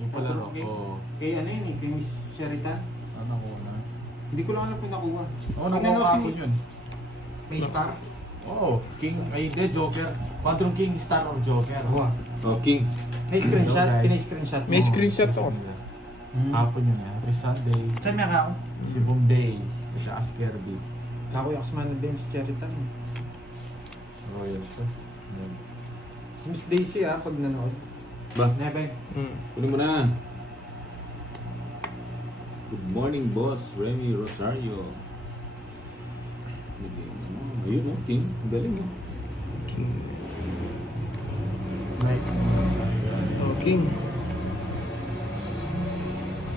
Yung palaro ko. Kay ano yun eh, kay Miss Sheritan. Ano ko na? Hindi ko lang alam kung nakuha. Oo, nakuha ko yun. May star? Oo, King, ay hindi, Joker. Quadrong King, Star or Joker. Oh, King. May screenshot? Pina-screenshot mo? May screenshot to. Hapon yun eh. Every Sunday. Saan may ako? Si Bombay. Si Askerby. Kakoy ako sa Manila Bay, Miss Sheritan. Royal siya. Si Miss Daisy pag nanood. Ba? Nebe. Kunin mo na. Good morning, boss. Remy Rosario. Ayun mo, King. Galing mo. Like, King.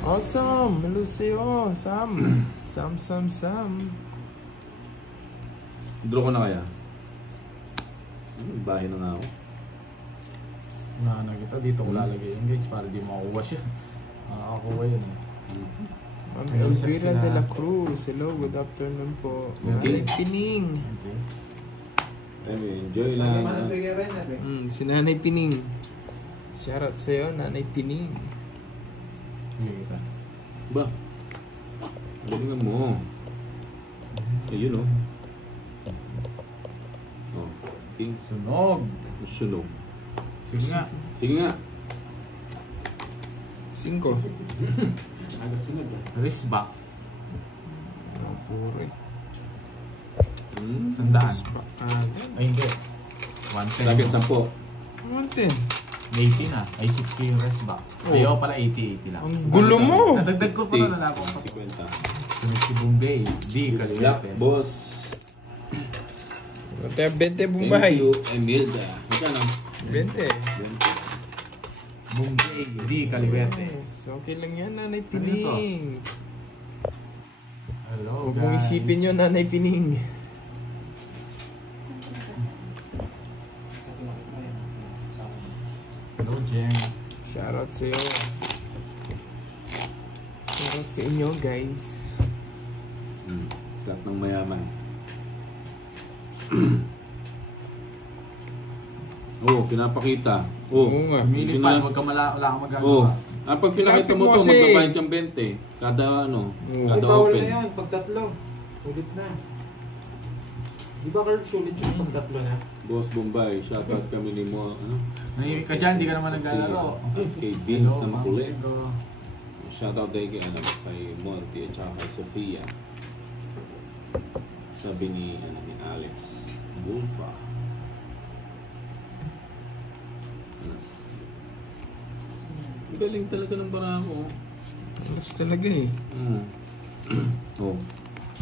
Awesome! Hello sa'yo, Sam. Sam. Draw ko na kaya. Bahay na nga ako. na kita. Dito ko lalagay yung guys para di makuha siya. Makakuha yun. Ma'am Elvira de la Cruz. Hello, good afternoon po. Okay. Pining. Enjoy lang. Si Nanay Pining. Shoutout sa'yo, Nanay Pining. Ba? Galingan mo. Ayun oh. Oh, King. Sunog. Sunog. Sige nga. Sige nga. 5. Agad sunod Wrist back. Puro. Sandaan. Ay hindi. 110. Lagyan 10. 110. 80 na. Ay 60 yung rest back. Ayaw pala 80 lang. Ang gulo mo! Nadagdag ko pa na lalako. 50. Sunod si Bombay. Di, Black kalimutin. boss. Kaya 20 Thank Bombay. you, Emilda. Magkano? 20. 20. Bombay. Di, kaliwete. Yes, okay lang yan, Nanay Ano Pining. Hello, Huwag mong guys. isipin yun, Nanay Pining. Hello, Jem. Shoutout sa'yo. Shoutout sa inyo, guys. Kat ng mayaman. Oh, pinapakita. Oh, Oo nga. Lumilipad, wala kang Oh, magagawa. pag pinakita mo to, Kasi- magbabayad kang 20. Kada ano, Oo. kada Bawal open. na yun, pag tatlo. Ulit na. Di ba Carl, sulit yung pag tatlo na? Boss Bombay, shoutout kami ni mo, ano? Nahimik ka dyan, di ka naman naglalaro. At kay Vince na Ma'am makulit. Pedro. Shoutout din kay, ano, kay Monty at saka kay Sofia. Sabi ni, ano, ni Alex Bulfa. Galing talaga ng barako. Alas talaga eh. Oh.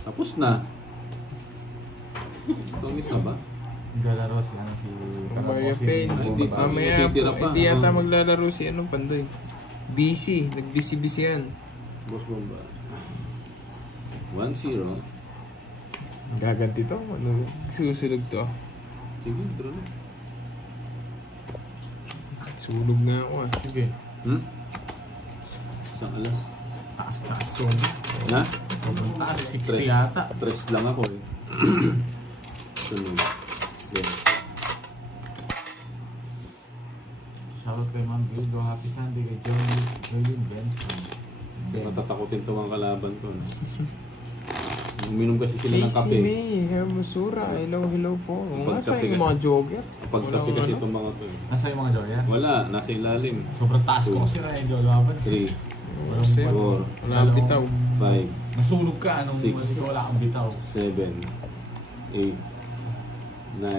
Tapos na. Pangit na ba? Naglalaro si Maria Payne. Ay, hindi pa. Mamaya Titira po, pa. hindi yata maglalaro si anong Pandoy. Busy. Nag-busy-busy yan. Boss Bombay. 1-0. Gaganti to. Ano, susulog to. Sige, draw na. Sulog na ako ah. Sige. Isang alas. Taas-taas to. Na? Taas, 60 yata. 3 lang ako eh. Sunod. Okay. Shoutout kay Ma'am Gildo. Happy Sunday kay Joey Benson. Matatakotin to ang kalaban ko. No? Uminom kasi sila ng Casey kape. May, Hermosura. Hello po. Nasa Pagkape yung mga jogger. Pagkape kasi itong mga to. Eh. Nasa yung mga Joya? Wala, nasa ilalim. Sobrang taas ko kasi na yung Joy Laban. 3, Walang 4, Wala bitaw. 5, Nasunog ka, anong Six. hindi ko wala kang bitaw. 7, 8, 9,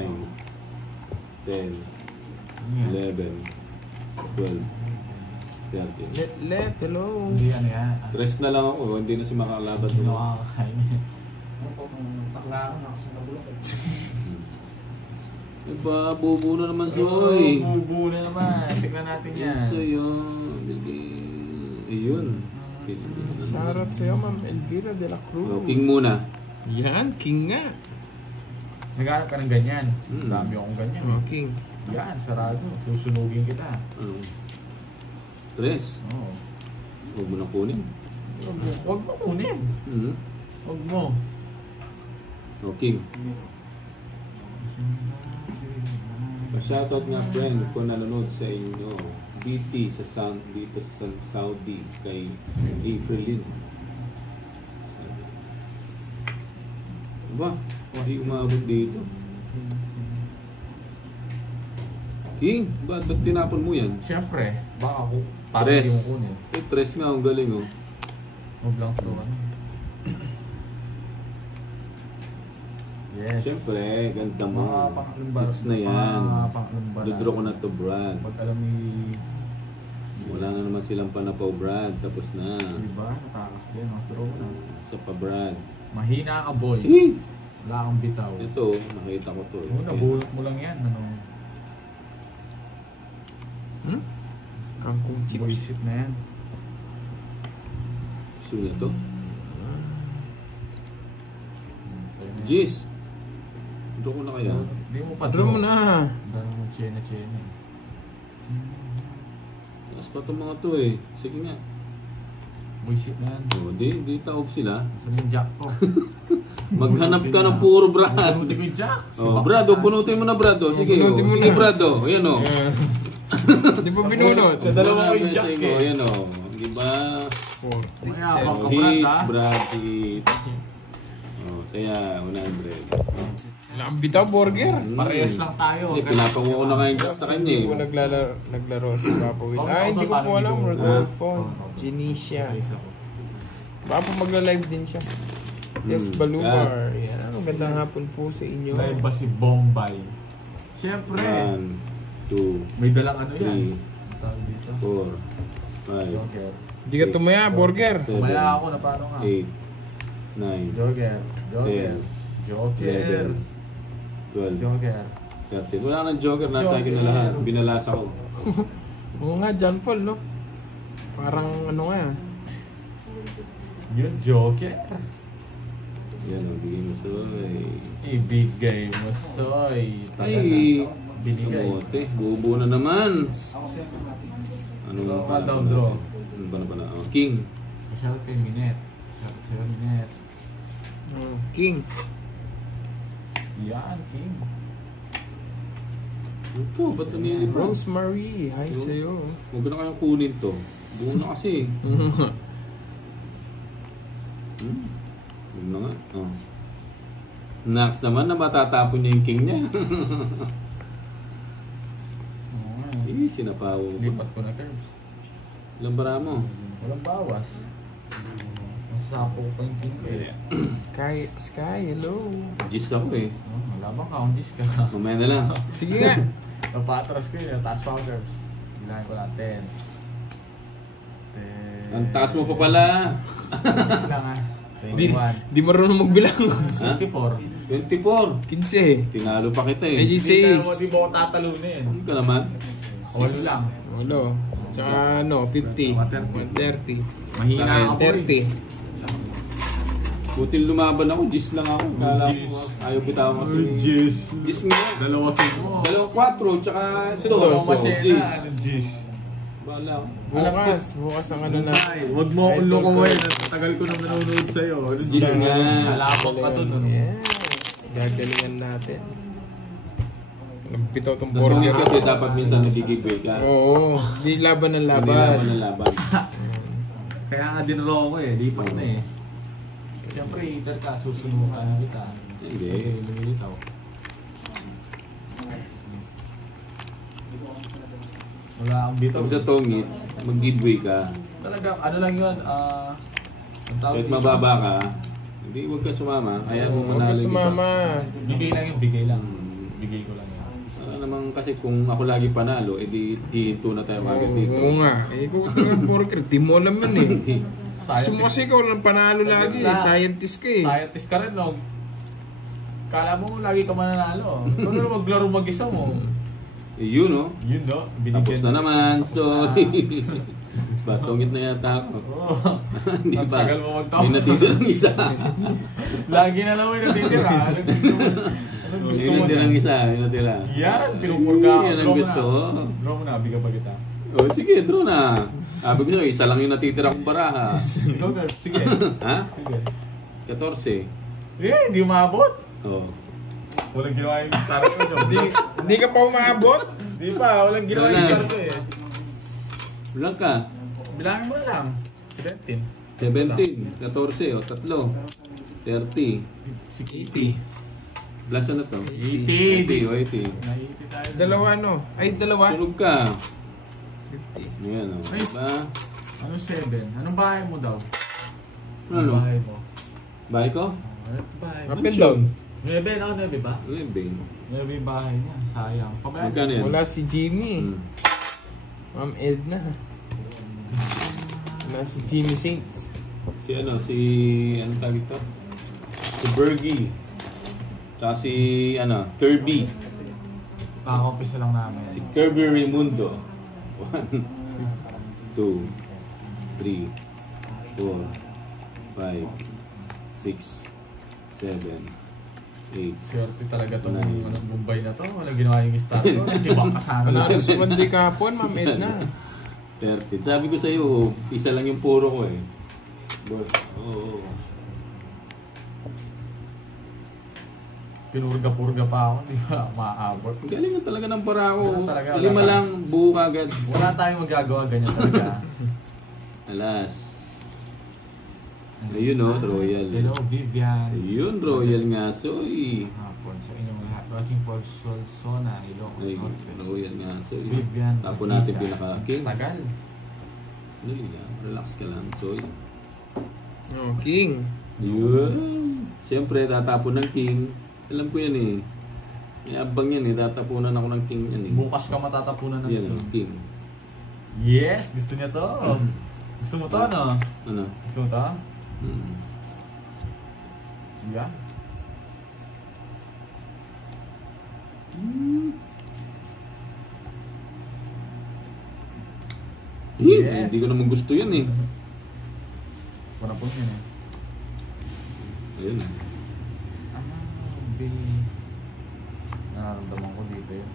10, 11, 12, 13. Let, hello. Hindi ano yan. Rest na lang ako, hindi na si makakalaban. Hindi nakakakain. Takla ako, nakasundabulok eh. Iba, bubo na naman si Oy. Bubu na naman. Tignan natin yan. Yes, ayun. Shoutout sa'yo, Ma'am Elvira de la Cruz. Oh, King muna. Yan, King nga. Naghanap ka ng ganyan. Hmm. Dami akong ganyan. Oh, King. Yan, sarado. Susunugin kita. 3. Oo. Huwag mo na kunin. Huwag mo kunin. Huwag mo. Oh, King. Shoutout nga friend kung nanonood sa inyo. PT sa Sound dito sa Saudi kay Aprilin. Ba, hindi umabot dito. King, ba't tinapon mo yan? Siyempre, baka ako parang Tres. hindi mo kunin. Eh, tres nga, ang galing oh. Move lang to ano. Yes. Siyempre, ganda mo. Mga pang-alumbar. Hits na yan. Mga pang-alumbar. Dudro ko na to, Brad. Pag alam ni... Wala na naman silang panapaw, Brad. Tapos na. Diba? Natakas din. Draw na. Sa pa, Brad. Mahina ka, boy. Eh! Wala kang bitaw. Ito, nakita ko to. Oo, nabulot mo lang yan. Ano? Kangkong chips. Buisit na yan. Gusto niya to? Jeez! Ito ko na kaya. Hindi mo pa Draw mo na. Dami mo chena. Taas pa itong mga to eh. Sige nga. Buisit na yan. O, di taob sila. Saan yung jack ko? Maghanap ka ng puro, Brad. Buti ko yung jack. Oh, Brad, punutin mo na, Brad. Oh. Sige, Punutin mo sige, na. Brad. Oh. Ayan o. Di ba binunot? Sa dalawa ko yung jack Sige, eh. ayan o. Diba? Mayabang ka, Oh, Brad, hits, ha? Brad, hits. Oh, kaya 100. Wala kang bitaw, burger. Parehas lang tayo. Hindi, pinapango ko na nga yung jack sa kanya Hindi eh. ko naglaro si Papa Will. Oh, Ay, hindi ko paano po alam. hindi ko- Rodolfo. Ah. Genesia. Isa ko. Baka po magla-live din siya. Yes, Balumar. Yan. Magandang hapon po sa inyo. Live ba si Bombay? Siyempre. 1, 2, May dalang ano yan. 3, Tawag dito. 4, 5, Joker. Hindi ka tumaya, burger. 7, Kumaya ako na paano nga. 8, 9, Joker. Joker. 10, Joker. 11, 12, Joker. 13. Wala nang joker, nasa akin na lahat. Binalasa ko. Oo nga, John Paul, no? Parang ano nga. Yun, Joker. Yan o, bigay mo soy. Ibigay mo, soy. Ay! Binigay. Kamote, buo na naman. Ano So, ba down draw. Ano ba na? Oh, King. Masyado kay Minette. Masyado sila Minette. King. Yan, King. Ito, ba't nanili bro? Rosemary, hi sa'yo. Huwag na kayong kunin to. Buo na kasi. Huwag na nga. Oh. Next naman na matatapon niya yung king niya. Oo nga eh. Eh, sinapawo ko. Lipat ko na curves. Ilang bara mo? Walang bawas. Masasapo ko pa yung king ko eh. Sky, hello. Gis ako eh. Oh, malabang ka, undis ka. Mamaya na lang. Sige nga. Napatras ko yun, taas pa ako curves. Bilangin ko lang 10. 10. Ang taas mo pa pala. lang ah. Di 21. marunong magbilang. Ha? 24. 24. 15. Tinalo pa kita eh. Ay, Hindi 16. di mo ko tatalunin. Ano ka naman? 8 lang. Walo. Tsaka ano, 50. 130. Mahina ako eh. 30. Buti lumaban ako, Gis lang ako. Kala Gis. ko, ayaw bitawan kasi. Jeez. Gis nga. Dalawa king. Dalawang 4, tsaka ito. Ito, So, Gis. Ano Jeez. Bahala ako. Bukas ang ano na. Ay, wag mo akong lukuhin. Tagal ko nang nanonood sa'yo. Gis nga. Alapang ka dun. Ano? Yes. Gagalingan natin. Nagbitaw tong Burger burger kasi dapat minsan nagigibay ka. Oo. Di laban ng Hindi laban. laban ng laban. Kaya nga dinro ko eh. Lipat na eh. Siyempre, hitter ka. Susunukan na kita. Hindi. Lumilitaw. Wala akong bitaw. Pag sa tongit, mag-giveaway ka. Talagang ano lang yun. Ang tawag Kahit dito. mababa ka, hindi huwag ka sumama. Kaya mo Huwag manalo. ka sumama. Bigay lang yun. Bigay lang. Bigay ko lang yun. Naman kasi kung ako lagi panalo, edi hihinto na tayo agad dito. Oo nga. Eh, kung ito burger, di mo naman eh. Scientist. Sumo kasi ikaw lang panalo lagi eh. Scientist ka eh. Scientist ka rin, no? Kala mo lagi ka mananalo. Ikaw na maglaro mag-isa mo. Eh, yun no? Yun, no? Tapos na naman. So, batongit na yata ako. Oo. Hindi Ang pa. tagal mo magtawag. Hindi natitirang isa. Lagi na naman yung natitira. Ano gusto mo? Ano gusto Hindi mo natirang dyan? isa. Hindi natira. Yan, pinupurga ako. Yan ang gusto. Draw mo na, bigyan pa kita. O sige, draw na. Sabi ko sa'yo, isa lang yung natitira kong baraha. Ikaw, girl. Sige. Ha? Sige. 14. Hindi umabot. Oh. Walang ginawa yung star ko nyo. Hindi ka pa umabot? Di pa, walang ginawa yung star ko eh. Bilang ka. Bilangin mo na lang. 17. 17, 14, o tatlo. 30. 80. Plus ano to? 80. 80. Naiiti tayo. Dalawa ano? Ay, dalawa. Sunog ka. 50. Ayan o. Ay. Diba? Ano 7? Anong bahay mo daw? Ano? Bahay mo. Bahay ko? Anong bahay mo? Up and down. 9 no? 9 ba? Living. 9 yung bahay niya. Sayang. Pabayaan. Magkano yan? Wala si Jimmy. Hmm. Ma'am Edna. Wala si Jimmy Saints. Si ano? Ano tawag ito? Si Bergie. Tsaka si Kirby. Kaka-umpisa lang namin. Si Kirby Raimundo. 1, 2, 3, 4, 5, 6, 7, 8. Swerte talaga to. Nine. Anong Mumbai na to. Wala ginawa yung star to. Si Baka sana. Panalo sa one day kahapon, Ma'am Edna. 30. Sabi ko sa iyo, isa lang yung puro ko eh. Boss. Oo. Pinurga-purga pa ako. Hindi ba maaabot. Ang galing na talaga ng parako. Ganun talaga. 5 lang, buo agad. Wala tayong magagawa. Ganyan talaga. Alas. Ayun o, Royal. Hello, Vivian. Ayun, Royal nga. Soy. Hapon sa inyong lahat. Watching for Solsona, Ilocos Ay, Norte. Royal nga. Soy. Vivian. Tapos natin Batista. pinaka-king. Tagal. Dali lang. Relax ka lang, Soy. Oh, King. Yun. Siyempre, tatapon ng king. Alam ko yan eh. May abang yan eh. Tatapunan ako ng king yan eh. Bukas ka matatapunan ng Yan o, king. Yes! Gusto niya to. Gusto mo to, no? Ano? Gusto mo to? Hmm. Yeah. Yes. Hindi ko naman gusto yan eh. Wala po yun eh. Ayun eh. Nararamdaman ko dito yun.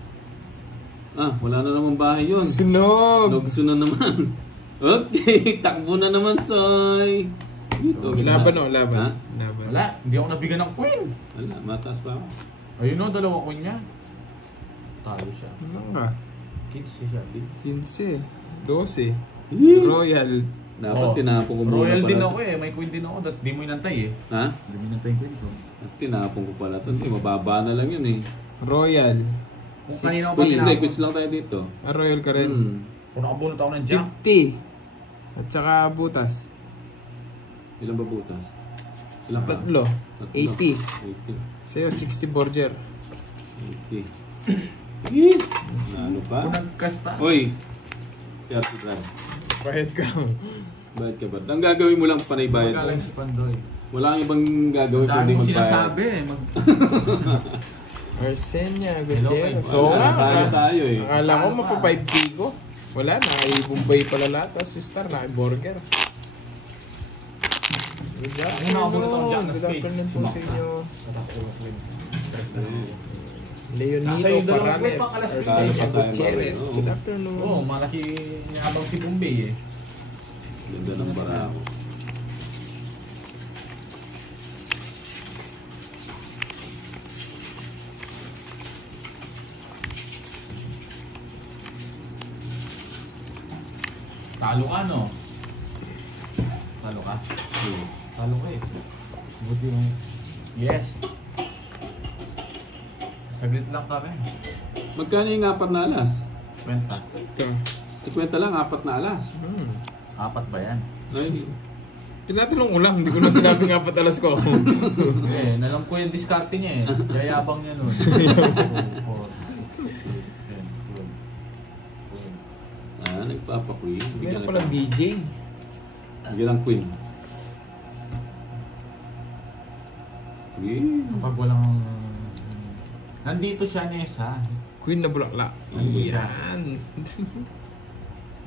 Ah, wala na naman bahay yun. Sunog! Nogso na naman. Okay, takbo na naman, Soy. Dito, Laban gitna. o, laban. Ha? Laban. Wala, hindi ako nabigyan ng queen. Wala, mataas pa ako. Ayun o, 2 queen niya. Talo siya. Ano ka? Kids siya, kids. 15. 12. Yee! Royal. Dapat Oh, tinapon ko muna Royal din pala. ako eh, may queen din ako. Di mo inantay eh. Ha? Di mo inantay yung queen ko. At tinapon ko pala. Kasi mababa na lang yun eh. Royal. Kung kanina ko 60. pa Hindi, tinapon. quiz lang tayo dito. Ah, Royal ka rin. Kung nakabunot ako ng jack. 50. At saka butas. Ilan ba butas? Ilan ka? Tatlo. 80. 80. Sa'yo, 60 border. 80. Yee! Ano pa? Kung nagkasta. Oy! 30 Brad. Bayad ka. Bayad ka ba? Ang gagawin mo lang panay bayad Magaling mo. si Pandoy. Wala kang ibang gagawin Ang kundi daming magbayad. sinasabi eh. Arsenia Hello, Gutierrez. guys. So nga, Kaya tayo eh. akala ko mapa 5 pico. Wala, naka-Bombay pala lahat. Tapos yung star, naka-burger. Good Ano nakabunot akong jack na Good spade? afternoon po sa inyo. Nasa Leonino yung dalawang Paranes. kwet pang alas Arsenia 10. Gutierrez. Oo. Good afternoon. Oo, malaki niyabang si Bombay eh. Ganda ng barako. Talo ka no? Talo ka? Talo ka eh. Buti mo. Yes. Saglit lang kami. Magkano yung 4 na alas? Kwenta. Ito. 50 lang, 4 na alas. 4 ba yan? Ay, Tinatanong ko lang, hindi ko na sinabi nga patalas ko. Eh, nalam ko yung diskarte niya eh. Yayabang niya nun. nagpapa-queen. Meron palang DJ. Bigyan ng queen. Queen. Kapag walang... Nandito siya, Nessa. Queen na bulaklak. Yan.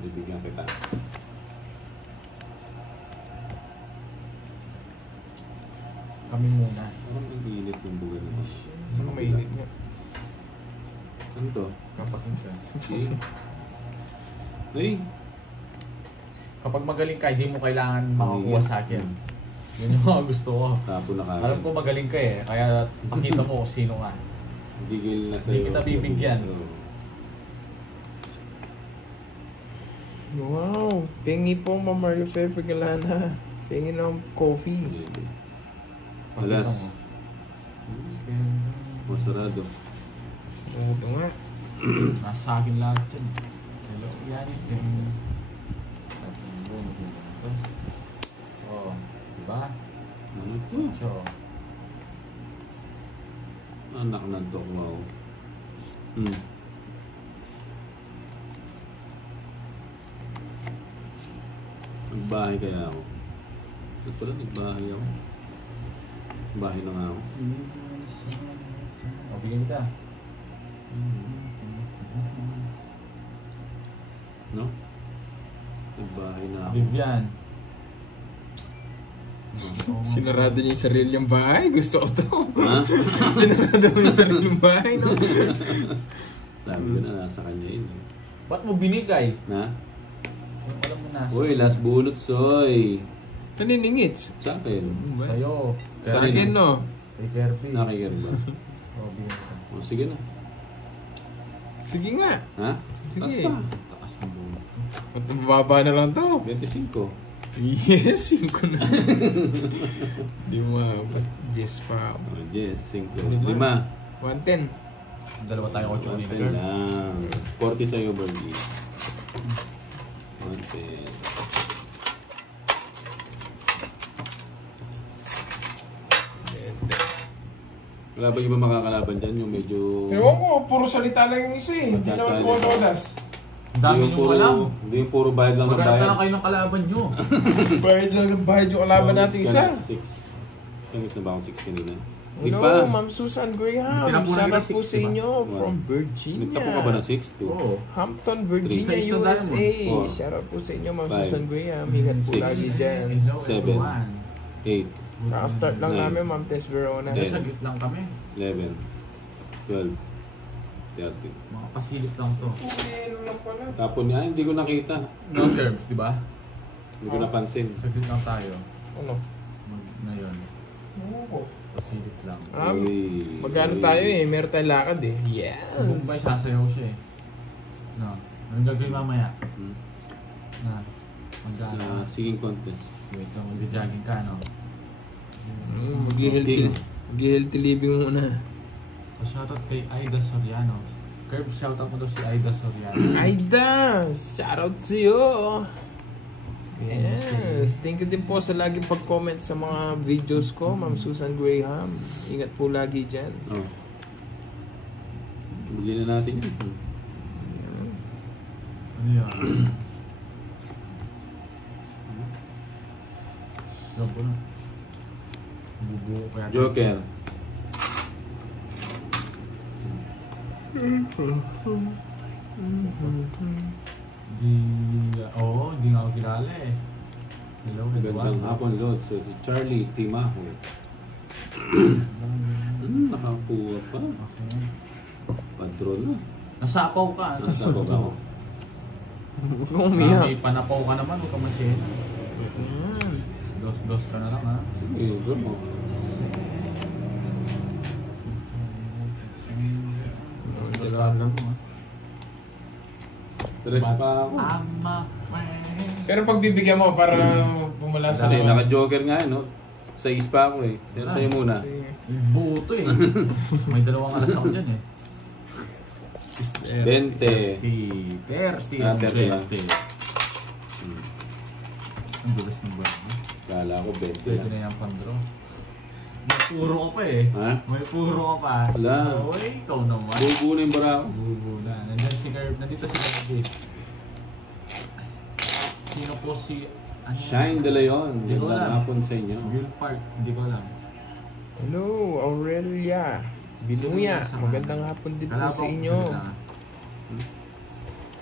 Bibigyan kita. Kami muna. Parang nag-iinit yung buwan mo. Ano mainit nga? Ano to? Kapag siya. Okay. Ay! Kapag magaling ka, hindi mo kailangan makakuha sa akin. Yun yung mga gusto ko. Tapo na kagad. Alam ko magaling ka eh, kaya pakita mo kung sino nga. Gigil na sa'yo. Hindi kita bibigyan. Oo. Wow. Pengi po, Ma'am Mario Fefe Galana. Pengi ng coffee. Alas. Masarado. Sarado nga. Nasa akin lahat yan. Hello, yan ito. Oh, diba? Ano to? So, Anak ng to. Wow. Nagbahay kaya ako. Ito pala, nagbahay ako. Bahay na nga ako. oh, bigyan kita. No? Nagbahay na ako. Vivian. Sinarado niya yung sarili niyang bahay. Gusto ko to. Ha? Sinarado mo yung sarili niyang bahay, no? Sabi ko na, nasa kanya yun. Ba't mo binigay? Na? Yung alam mo nasa. Uy, last bunot, soy. Kaniningits. Sa akin. Sa'yo. Sa akin, no? Kay Kirby. Nakikir ba? Oh, bigyan kita. O, sige na. Sige nga. Ha? Sige. Taas pa. Taas ng bulo. At mababa na lang to. 25. Yes, 5 na. Di mo mababa. Yes pa. Oh, yes, 5. 5. 110. Dalawa tayong 8 110 kanina. lang. 40 sa'yo, Bergie. 110. Wala ba yung makakalaban dyan? Yung medyo... Ewan ko, puro salita lang yung isa eh. Hindi naman tumotodas. Ang dami yung nyo puro, alam. Hindi yung puro bayad lang ng Maghanap na bayad. lang kayo ng kalaban nyo. Bayad lang ng bayad yung kalaban natin isa. 6. Tangis na ba akong 6 kanina? Di Hello, pa. Ma'am Susan Graham. Tinapunan Shoutout kita po 6, sa inyo diba? from Virginia. Nagtapo ka ba ng 6? 2? Oo. Hampton, Virginia, Three. USA. Oh. Shoutout po sa inyo, Ma'am Five. Susan Graham. Ingat po Six. lagi dyan. Hello, 7. everyone. 8. Nakastart lang Nine. namin, Ma'am Tess Verona. Ten. Saglit lang kami. 11. 12. 30. Mga pasilip lang to. Ano lang pala. Tapon niya, hindi ko nakita. No terms, di ba? Hindi ko napansin. Saglit lang tayo. Ano? Ngayon. Pasilip lang. Uy. Magano Uy. tayo eh. Meron tayong lakad eh. Yes! Sa Mumbai, sasayaw siya eh. No. Anong gagawin mamaya? Hmm? Na. Magana. Sa singing contest. Wait lang, mag-jogging ka, no? Mag-healthy. Mag-healthy living muna. So, shoutout kay Aida Soriano. Curb, shoutout mo daw si Aida Soriano. Aida! Shoutout sa'yo! Yes! Thank you din po sa laging pag-comment sa mga videos ko, Ma'am Susan Graham. Ingat po lagi dyan. Oh. Bili na natin yun. Ano yan? Sabo na. Bubuo ko yata. Joker. Di nga ako kilala eh. Hello, Magandang hapon, Lord. So, si Charlie Timaho. Nakakuha pa. Okay. Padron na. Nasapaw ka. Nasa ko ba ako? Huwag kang umiyak. May panapaw ka naman, huwag ka masyena. Dos-dos ka na lang ha. Sige, bro mo. Dos-dos ka na lang ha. Tres pa ako. Ama, friend. Pero pag bibigyan mo para bumula sa... Dati, naka-joker nga, no? 6 pa ako eh. Pero sa'yo muna. Buto eh. May dalawang alas ako dyan eh. 20. 30. Ah, 30 lang. Ang dulas ng ba? Kala ko 20 Pwede lang. na yung pandro. May puro ka pa eh. Ha? May puro ka pa. Wala. Uy, ikaw naman. Bubu na yung bara ako. Bubo na. Nandito si Curve. Nandito si Curve. Sino po si... Ano? Shine De Leon. Hindi ko Magandang alam. hapon sa inyo. Will Park. Hindi ko alam. Hello, Aurelia. Binuya. Magandang hapon din po sa inyo.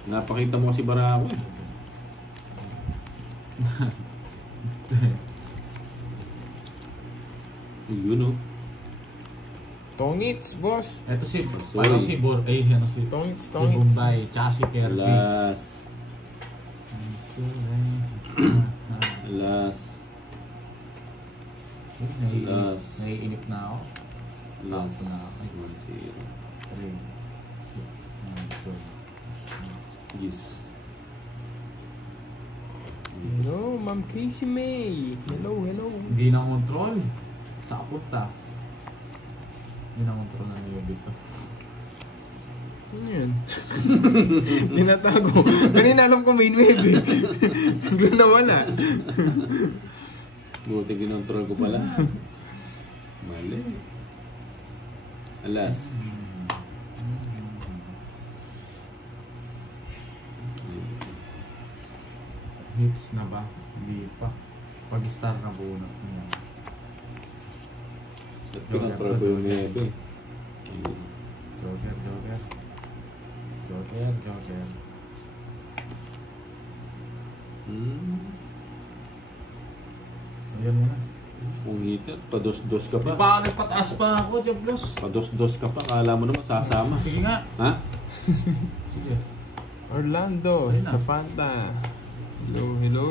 Napakita mo kasi bara ako eh. Yun oh. Tongits, boss. Ito si... Sorry. Paano si Bor... Eh, ano si... Tongits, Si tongits. Bombay. Tsaka si Kirby. Alas. Alas. Alas. Naiinip na ako. Alas. Tapos na ako. 1-0. 3, 6, 9, 12. Yes. Hello, Ma'am Casey May. Hello, hello. Hindi na control. Sa kapunta. Hindi na control na niyo dito. Ano yan? Tinatago. Kanina alam ko main wave eh. Hanggang nawala. Buti kinontrol ko pala. Mali. Alas. Hits na ba? Hindi pa. Pag-star na bunot niya. At kinontrol ko yung nebe. Ayun. Joker, Joker. Joker, Joker. Ayan mo na. Kung hitter, pados-dos ka Di pa. pa ako nagpataas pa ako, Diablos. Pados-dos ka pa. Kala mo naman sasama. Sige nga. Ha? Sige. Orlando, Ayun na. Zapanta. Hello, hello.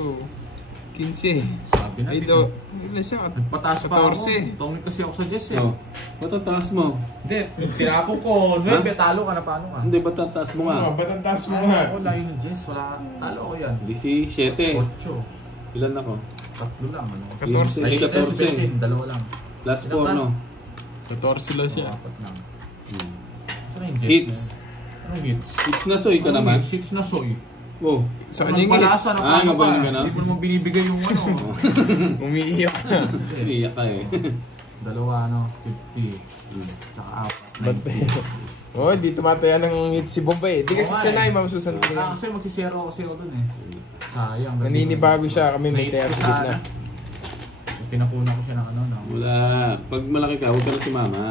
15. Sabi na. Ay, do. Ilan siya? Nagpataas pa ako. 14. Tumingin kasi ako sa Jess eh. Oh. Matataas mo. Hindi, yung tinapo ko. Nuebe, talo ka na paano ka? Hindi, ba't tataas mo nga? ba't ang taas Ako, layo ng Jess. Wala. Talo ko yan. Hindi si 7. 8. Ilan ako? Tatlo lang. Ano? 14. Ay, 14. 14. Dalawa lang. Last 4, no? 14 lang siya. Apat lang. Hmm. Saan yung Jess? Hits. Anong hits? Hits na soy ka Anong naman. hits? Hits na soy. Oh. Sa Anong kanya palasa? Anong Ah, ano ka? galing ka na? Hindi mo naman binibigay yung ano. umiiyak. Iiyak ka eh. Dalawa, ano, 50. Hmm. Tsaka apat. Ba't oh, di tumataya ng hit si Bombay. Di kasi Oo nga sanay, eh. Ma'am Susan. Kasi magsisero kasi ako dun eh. Sayang. Naninibago siya, kami may Nates taya ko sa gitna. sana. Pinakuna ko siya ng ano. No? Wala. Pag malaki ka, huwag ka na si mama.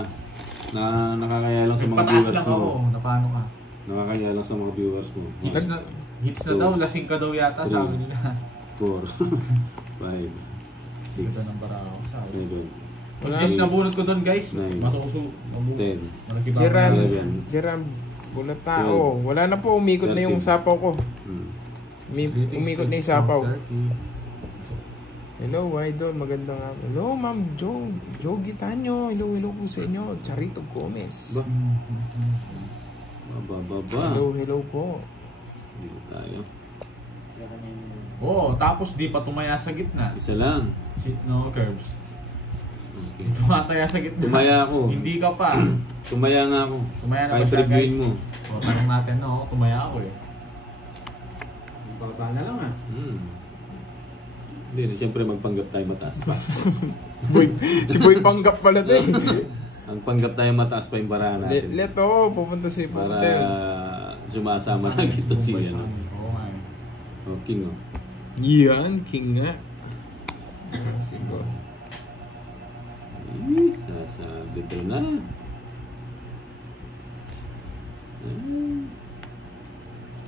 Na nakakaya lang sa mga Pataas viewers lang mo. ako. Napano ka? Nakakaya lang sa mga viewers mo. Hits na daw. Lasing ka daw yata sabi nila. 4, 5, 6, Ganda ng bara ako. Sabi. 7, Pag just nabunod ko doon guys. Nine. Masuso. 10. Malaki ba? Jeran, Eleven. Jeran, bulat tao. Wala na po, umikot na yung 13. sapaw ko. Hmm. Umikot na yung sapaw. 30. Hello, Idol. Magandang hapon. Hello, Ma'am Jo. Jo Gitanyo. Hello, hello po sa inyo. Charito Gomez. Ba? Baba. Hello, hello po. Dito tayo. Oo, tapos di pa tumaya sa gitna. Isa lang. No curves. Okay. Tumataya sa gitna. Tumaya ako. Hindi ka pa. Tumaya nga ako. Tumaya na ba Kahit siya guys? reviewin mo. O, tanong natin no, tumaya ako eh. Baba na lang ah. Hindi, siyempre magpanggap tayo mataas pa. Boy, si Boy Panggap pala to eh. Ang panggap tayo mataas pa yung barahan natin. Leto, pupunta si Para Hotel. sumasama na kita si ano. Oo nga eh. Oh, King oh. Yan, king nga. Siguro. Sasabi ko na.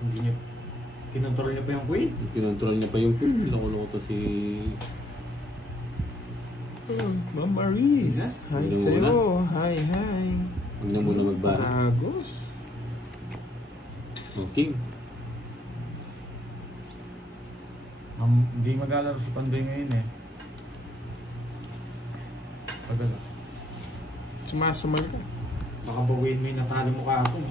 Hindi niya. Kinontrol niya pa yung queen. Kinontrol niya pa yung King. Loko-loko to si... Ma'am Maris. Hi Hello sa'yo. Hi, hi. Huwag na muna magbara. Paragos. Oh, King. Hindi maglalaro si Pandoy ngayon eh. Pagala. Sumasamay ka. Baka bawiin mo yung natalo mo kahapon.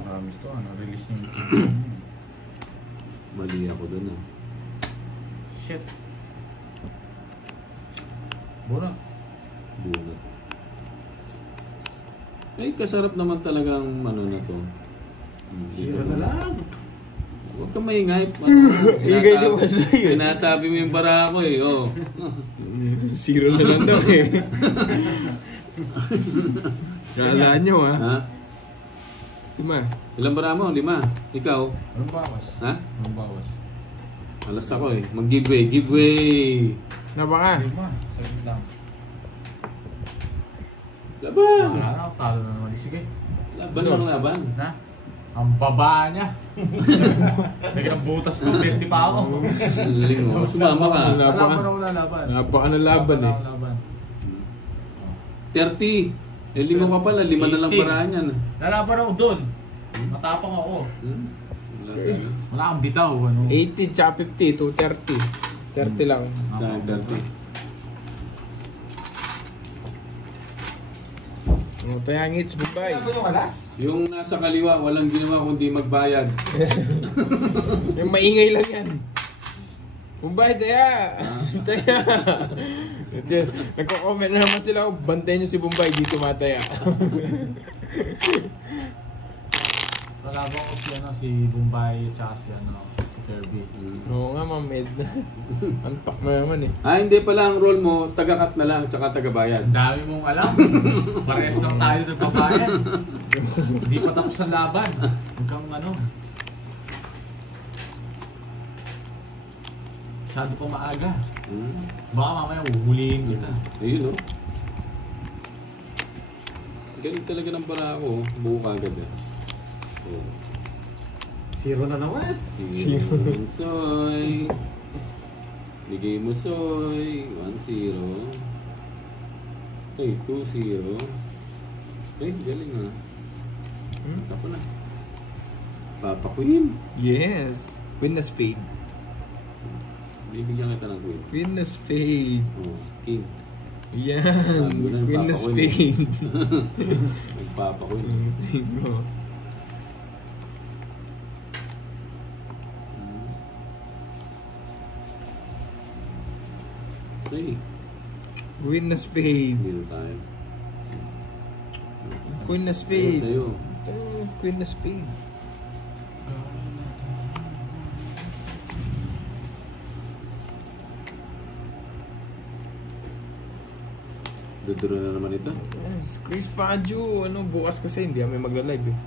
Maramis to, ano, release niya yung Mali ako dun ah. shit. Bunot. Bunot. Ay, kasarap naman talagang ano na to. Zero na lang. Huwag kang maingay. Ingay naman na yun. Sinasabi mo yung bara ko eh. Oh. Zero na lang daw eh. Kala nyo ah. Ha? 5. Ilang bara mo? 5. Ikaw? Anong bawas? Ha? Anong bawas? Alas ako eh. Mag-giveaway. Giveaway! Nabaka. Lima. Saglit lang. Laban! Araw, talo na naman. Sige. Laban lang laban. Na? Ang baba niya. Naging butas ko, 20 pa ako. Saling mo. Sumama ka. Laban na wala laban. Napaka na laban eh. Laban. 30. Eh, 5 ka pala. 5 na lang 18. paraan yan. Lalaban ako doon. Matapang ako. Wala sana. Wala akong bitaw. Ano? 80 tsaka 50 to 30. 30 lang. Dahil 30. Oh, Tayangits, Bombay. Ano ba yung alas? Yung nasa kaliwa, walang ginawa kundi magbayad. Yung maingay lang yan. Bombay, Taya! Taya! Nagko-comment na naman sila, bantayan nyo si Bombay, di tumataya. Wala ba ko si Bombay tsaka si Kirby. Oo nga, Ma'am Edna. Antok mo naman eh. Hindi pala ang role mo, taga-cut na lang, tsaka taga-bayad. Ang dami mong alam. Parehas lang tayo nagpapayan. Hindi pa tapos ang laban. Hanggang masyado ko maaga. Baka mamaya uhulihin kita. Ayun, no? Galing talaga ng para ako, buo kagad eh. Oh. 0 na naman. Zero. Soy. Bigay mo soy. 1-0. Ay, 2-0. Ay, galing ah. Tapo na. Papa Queen. Yes! Queen na spade. Bibigyan kita ng queen. Queen na spade. Oh, king. Yan! Sabi ko na yung Queen na Papa spade. Nagpapa Queen. Tingko. Ay, Queen na spade. hindi na tayo. Queen na Ayun spade. sa'yo. Queen na spade. Duduro na naman ito. Yes, Chris Fadjo. Bukas kasi hindi kami magla-live eh.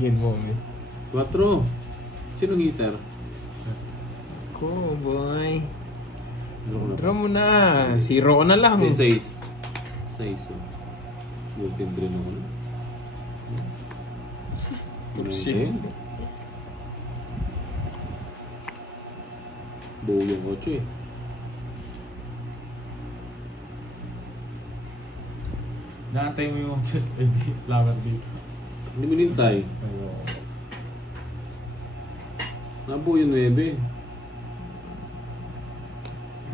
Yun mo eh. 4. Sinong hitter? Ko, boy. Ano ko na? Draw mo na. 0 ka na lang. Hindi, 6. 6. Butin drain ako na. Shit. Buo yung 8 eh. Naantay mo yung just flower dito. Hindi mo nintay. Nabuo yung 9.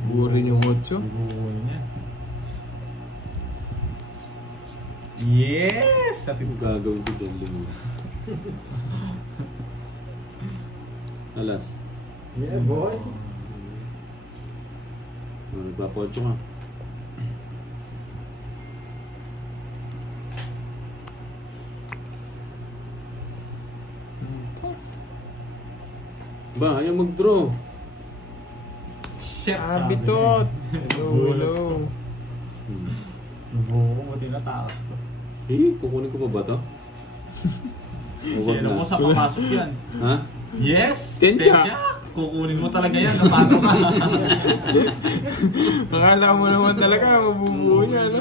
Buo rin yung 8. Bukunin niya. Yes! Sa Ang gagawin ko dyan limo. Alas. Yeah, boy. Nagpapotso ka. Ba, ayaw mag-draw. shit! Bitot. Hello, hello. Buko mo, tinatakas ko. Kukunin ko pa ba to? Sino mo sa papasok yan? Ha? Yes! Tenja. Kukunin mo talaga yan. Napano ka? Akala mo naman talaga, mabubuo niya, no?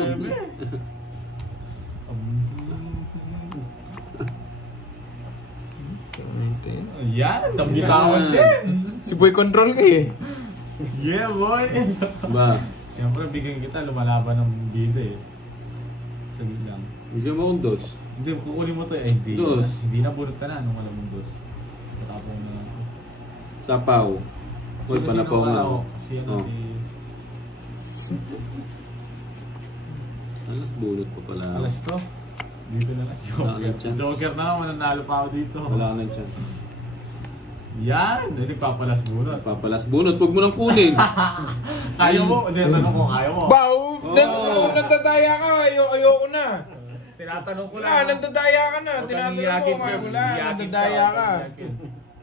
Yan! Nabitawan din! Si Boy Control ka eh. Yeah, boy! Ba, Siyempre, bigyan kita, lumalaban ng bida eh. Sabi lang. bigyan mo akong 2. Hindi, kukunin mo to eh. Hindi. Dos. Hindi na bunot ka na nung alam mong dos. Matapong na lang. Sapaw. Uy, panapaw nga ako. Si ano, Oh. si... Alas, bulot pa pala. Alas to. Dito na lang. Wala Joker. kang chance. Joker na, mananalo pa ako dito. Wala ka ng chance. Yan! Hindi, papalas bunot. Papalas bunot, huwag mo nang kunin. Kaya mo? Hindi, tanong ko, kaya mo? Bao! Oh. Nagtataya ka, ayoko na. Tinatanong ko Wala, lang. nagtataya ka na. Huwag kang Tinatanong iyakin, mo, kaya Pebs. wala, Iyakin nagtataya ka. iyakin.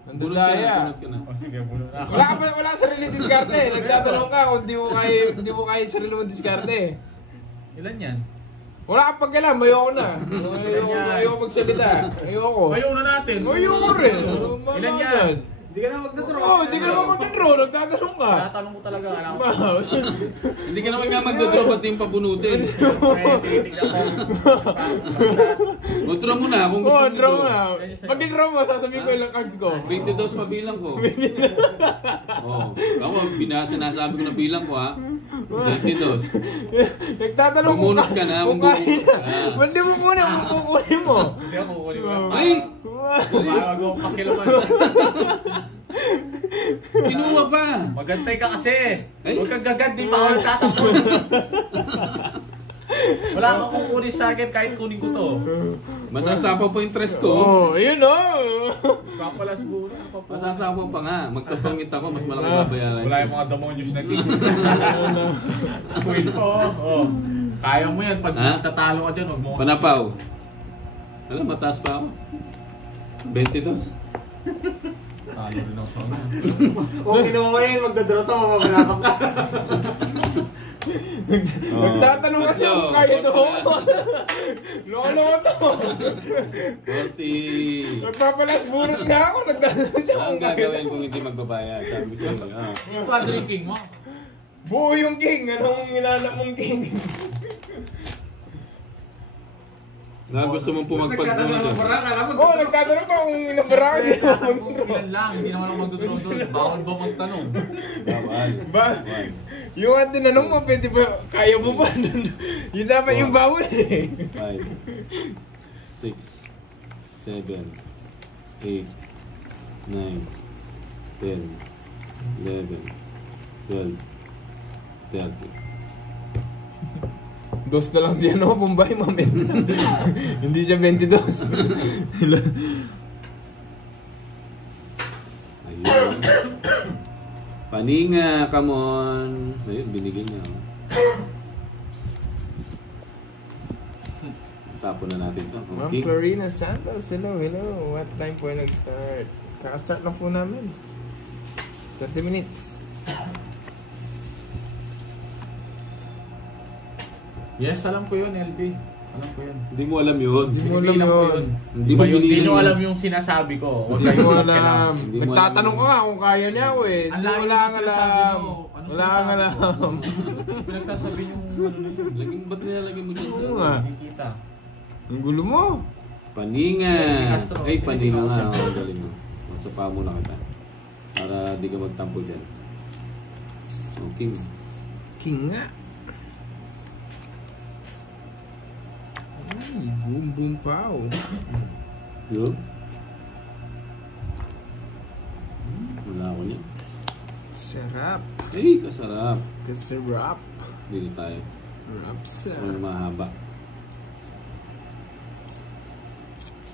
Bunot ka na, Nagtataya. bunot ka na. O sige, bunot na ako. Wala ka sarili diskarte. Nagtatanong ka kung di mo kaya sarili mo diskarte. Ilan yan? Wala ka pagkalam, ayoko na. Ayoko magsalita. Ayoko. Ayaw na natin. Ayoko rin. Ilan yan? Hindi ka na magdadraw. Oo, hindi ka naman mag-draw. Nagtatanong ka. Tinatanong ko talaga. Alam ko. Wow. Hindi ka naman nga magdodraw pati yung pabunutin. Tinitignan ko. O, draw mo na kung gusto Oo, mo draw draw. na. Pag di-draw mo, sasabihin ko ilang cards ko. 22 pabilang ko. Oo. Ako, sinasabi ko na bilang ko ha. 22. Nagtatanong ko Bumunot ka na, kung bumunot kaya ka. na. Hindi mo kunin, kung kukunin mo. Hindi ako kukunin ko. Ay! Wag ako pakilaman. Kinuha pa! Magantay ka kasi. Ay. Huwag kang gagad, di pa ako nagtatakbo. Wala akong kukunin sa akin kahit kunin ko to. Masasapaw po yung stress ko. Oh, ayun oh. Papalas muna. Masasapaw pa nga. Magtapangit ako, mas malaki babayaran. Wala yung mga demonyos na king. Queen po. Oh. Kaya mo yan. Pag Ha? tatalo ka dyan, huwag mo. Panapaw. Alam, mataas pa ako. 22. Talo rin ako sa mga. Kung ginawa mo yan, magdadraw to, mamamalapag ka. Nagtatanong kasi kung kaya to. Lolo to. 40. Nagpapalas bunot nga ako. Nagtatanong siya Ang kung kaya to. gagawin kung hindi magbabayad? Sabi ko sa'yo. Yung pa-drinking mo. Buo yung king. Anong inalap mong king? Na gusto mong pumagpag mo Nagtatanong doon. mo parang, alam mo. Oo, nagtatanong pa kung inabara ko. Di ako Ilan lang. Hindi naman ako magdudurong doon. Bawal ba magtanong? Bawal. Ba? Yung at tinanong mo, pwede ba, kaya mo ba? Yun dapat yung bawal eh. 5, 6, 7, 8, 9, 10, 11, 12, 30. Dos na lang siya, no? Bombay, mamen. Hindi siya 22. Ayun. Paninga, come on. Ayun, binigyan niya. Oh. Tapon na natin ito. Ma'am Okay. Clarina Santos, hello, hello. What time po nag-start? Kaka-start lang po namin. 30 minutes. Yes, alam ko yun, LB. Alam ko yun. Hindi mo alam yun. Hindi mo alam Binilang ko yun. Hindi mo Hindi binilang nyo yun. alam yung sinasabi ko. Huwag Hindi kayo mo magkailangan. alam. Hindi mo Nagtatanong alam. ka nga kung kaya niya ako eh. Ang layo Wala ng kang sinasabi alam. mo. Ano Wala kang sinasabi alam. mo? Pinagsasabi yung ano na yun. Laging, ba't nilalagay mo dyan sa... Oo nga. Hindi kita. Ang gulo mo. Paninga! Castro. Ay, paninga nga. Oh, galing mo. Masapa muna kita. Para di ka magtampo dyan. Okay. King nga. Ay, boom boom pow. Yun. Wala ako niya. Sarap. Ay, kasarap. Kasarap. Dito tayo. Rap sa. Ang mahaba.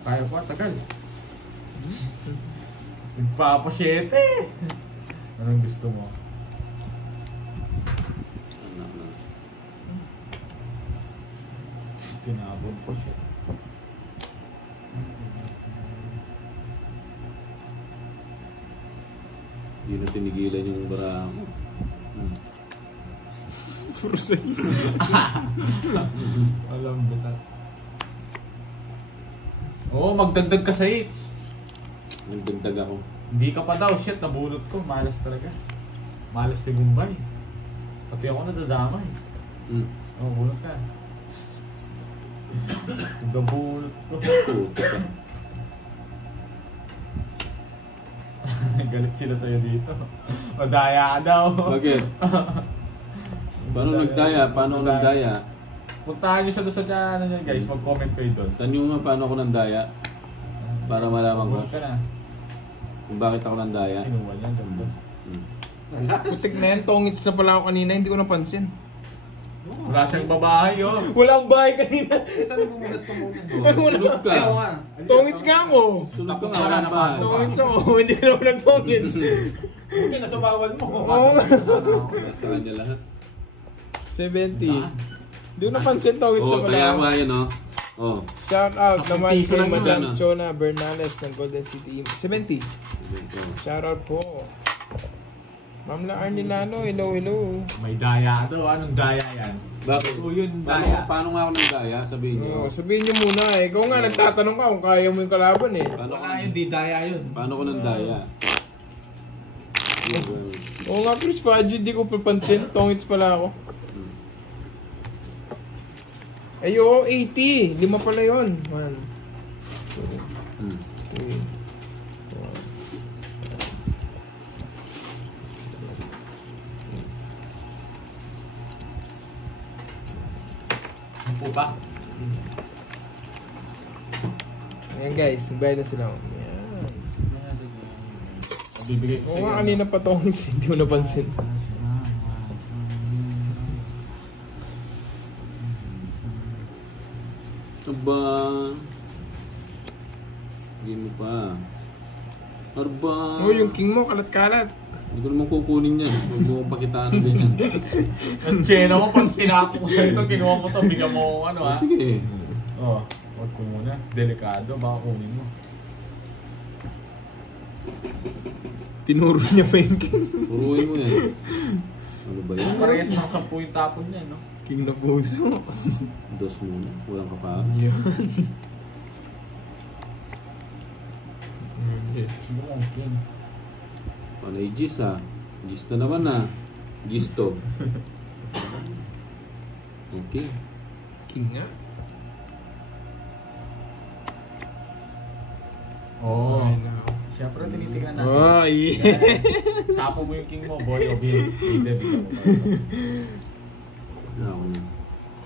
Kaya ko, tagal. Nagpapasyete. Anong gusto mo? Anak na. Tinabon po siya. Hindi na tinigilan yung bara mo. Puro sais. Alam mo ka. Oo, magdagdag ka sa hits. Nagdagdag ako. Hindi ka pa daw, shit, nabulot ko. Malas talaga. Malas ni Gumbay. Pati ako nadadamay. Oo, bulot ka. Nagabulot ko. Puto ka. Galit sila sa'yo dito. Madaya ka daw. Bakit? Paano nagdaya? Paano ako nagdaya? Puntahan nyo siya doon sa channel niya, guys. Mag-comment kayo doon. Saan yung paano ako nagdaya? Para malaman ko Bulot ka na. kung bakit ako nagdaya. Sinuwal yan, ganda. Putik na yan. Tongits na pala ako kanina. Hindi ko napansin. Wala siyang babae, oh. Wala akong bahay kanina. Saan mo bumulat ko muna? Sunod ka. Ayaw nga. Tongits nga ako. Sunod ka nga. Wala na ba? Tongits ako. Hindi ka naman nag-tongits. Buti nasa bawal mo. Oo nga. Sa kanya lahat. 70. Hindi ko napansin tongits Oo, na kaya pala. mo yan, oh. Oh. Shout out naman piso kay lang yun, Madam ano? Chona Bernales ng Golden City. 70. Shout out po. Ma'am La Arnilano, hello, hello. May daya to. Anong daya yan? Bakit? Oo, yun, Paano, daya. paano nga ako nagdaya? Sabihin niyo. Oh, sabihin nyo muna eh. Ikaw nga nagtatanong ka kung kaya mo yung kalaban eh. Paano, Wala yun, di daya yun. paano ko nagdaya? Oo nga, Chris Fadji, di ko papansin. Tongits pala ako. Ay, oo, 80. 5 pala yun. 1, 2, 3, Ano po ba? Ayan guys, nagbayad na sila. Ayan. Bibigay ko Oo sa'yo. nga, kanina pa tongits. Hindi ko napansin. Arba. Hindi mo pa. Arba. Oh, yung king mo, kalat-kalat. Hindi ko naman kukunin yan. Huwag mo pakitaan ng ganyan. Ang tsena mo, pag pinako ko sa ito, kinuha mo ito, bigyan mo ano ha. Sige. Oh, wag ko muna. Delikado, baka kunin mo. Tinuro niya pa yung king. Puruin mo yan. Ano ba yan? Parehas ng 10 yung tapon niya, no? King na puso. Dos muna. Walang kapakas. Yes. Siguro ang king. Panay Gis ha. Gis na naman ha. Gis to. Okay. King nga. Oo. Ay, no. Siyempre, tinitingnan natin. Oh, yeah. Tapo mo yung king mo, boy, o bin. Hindi mo. Ako na.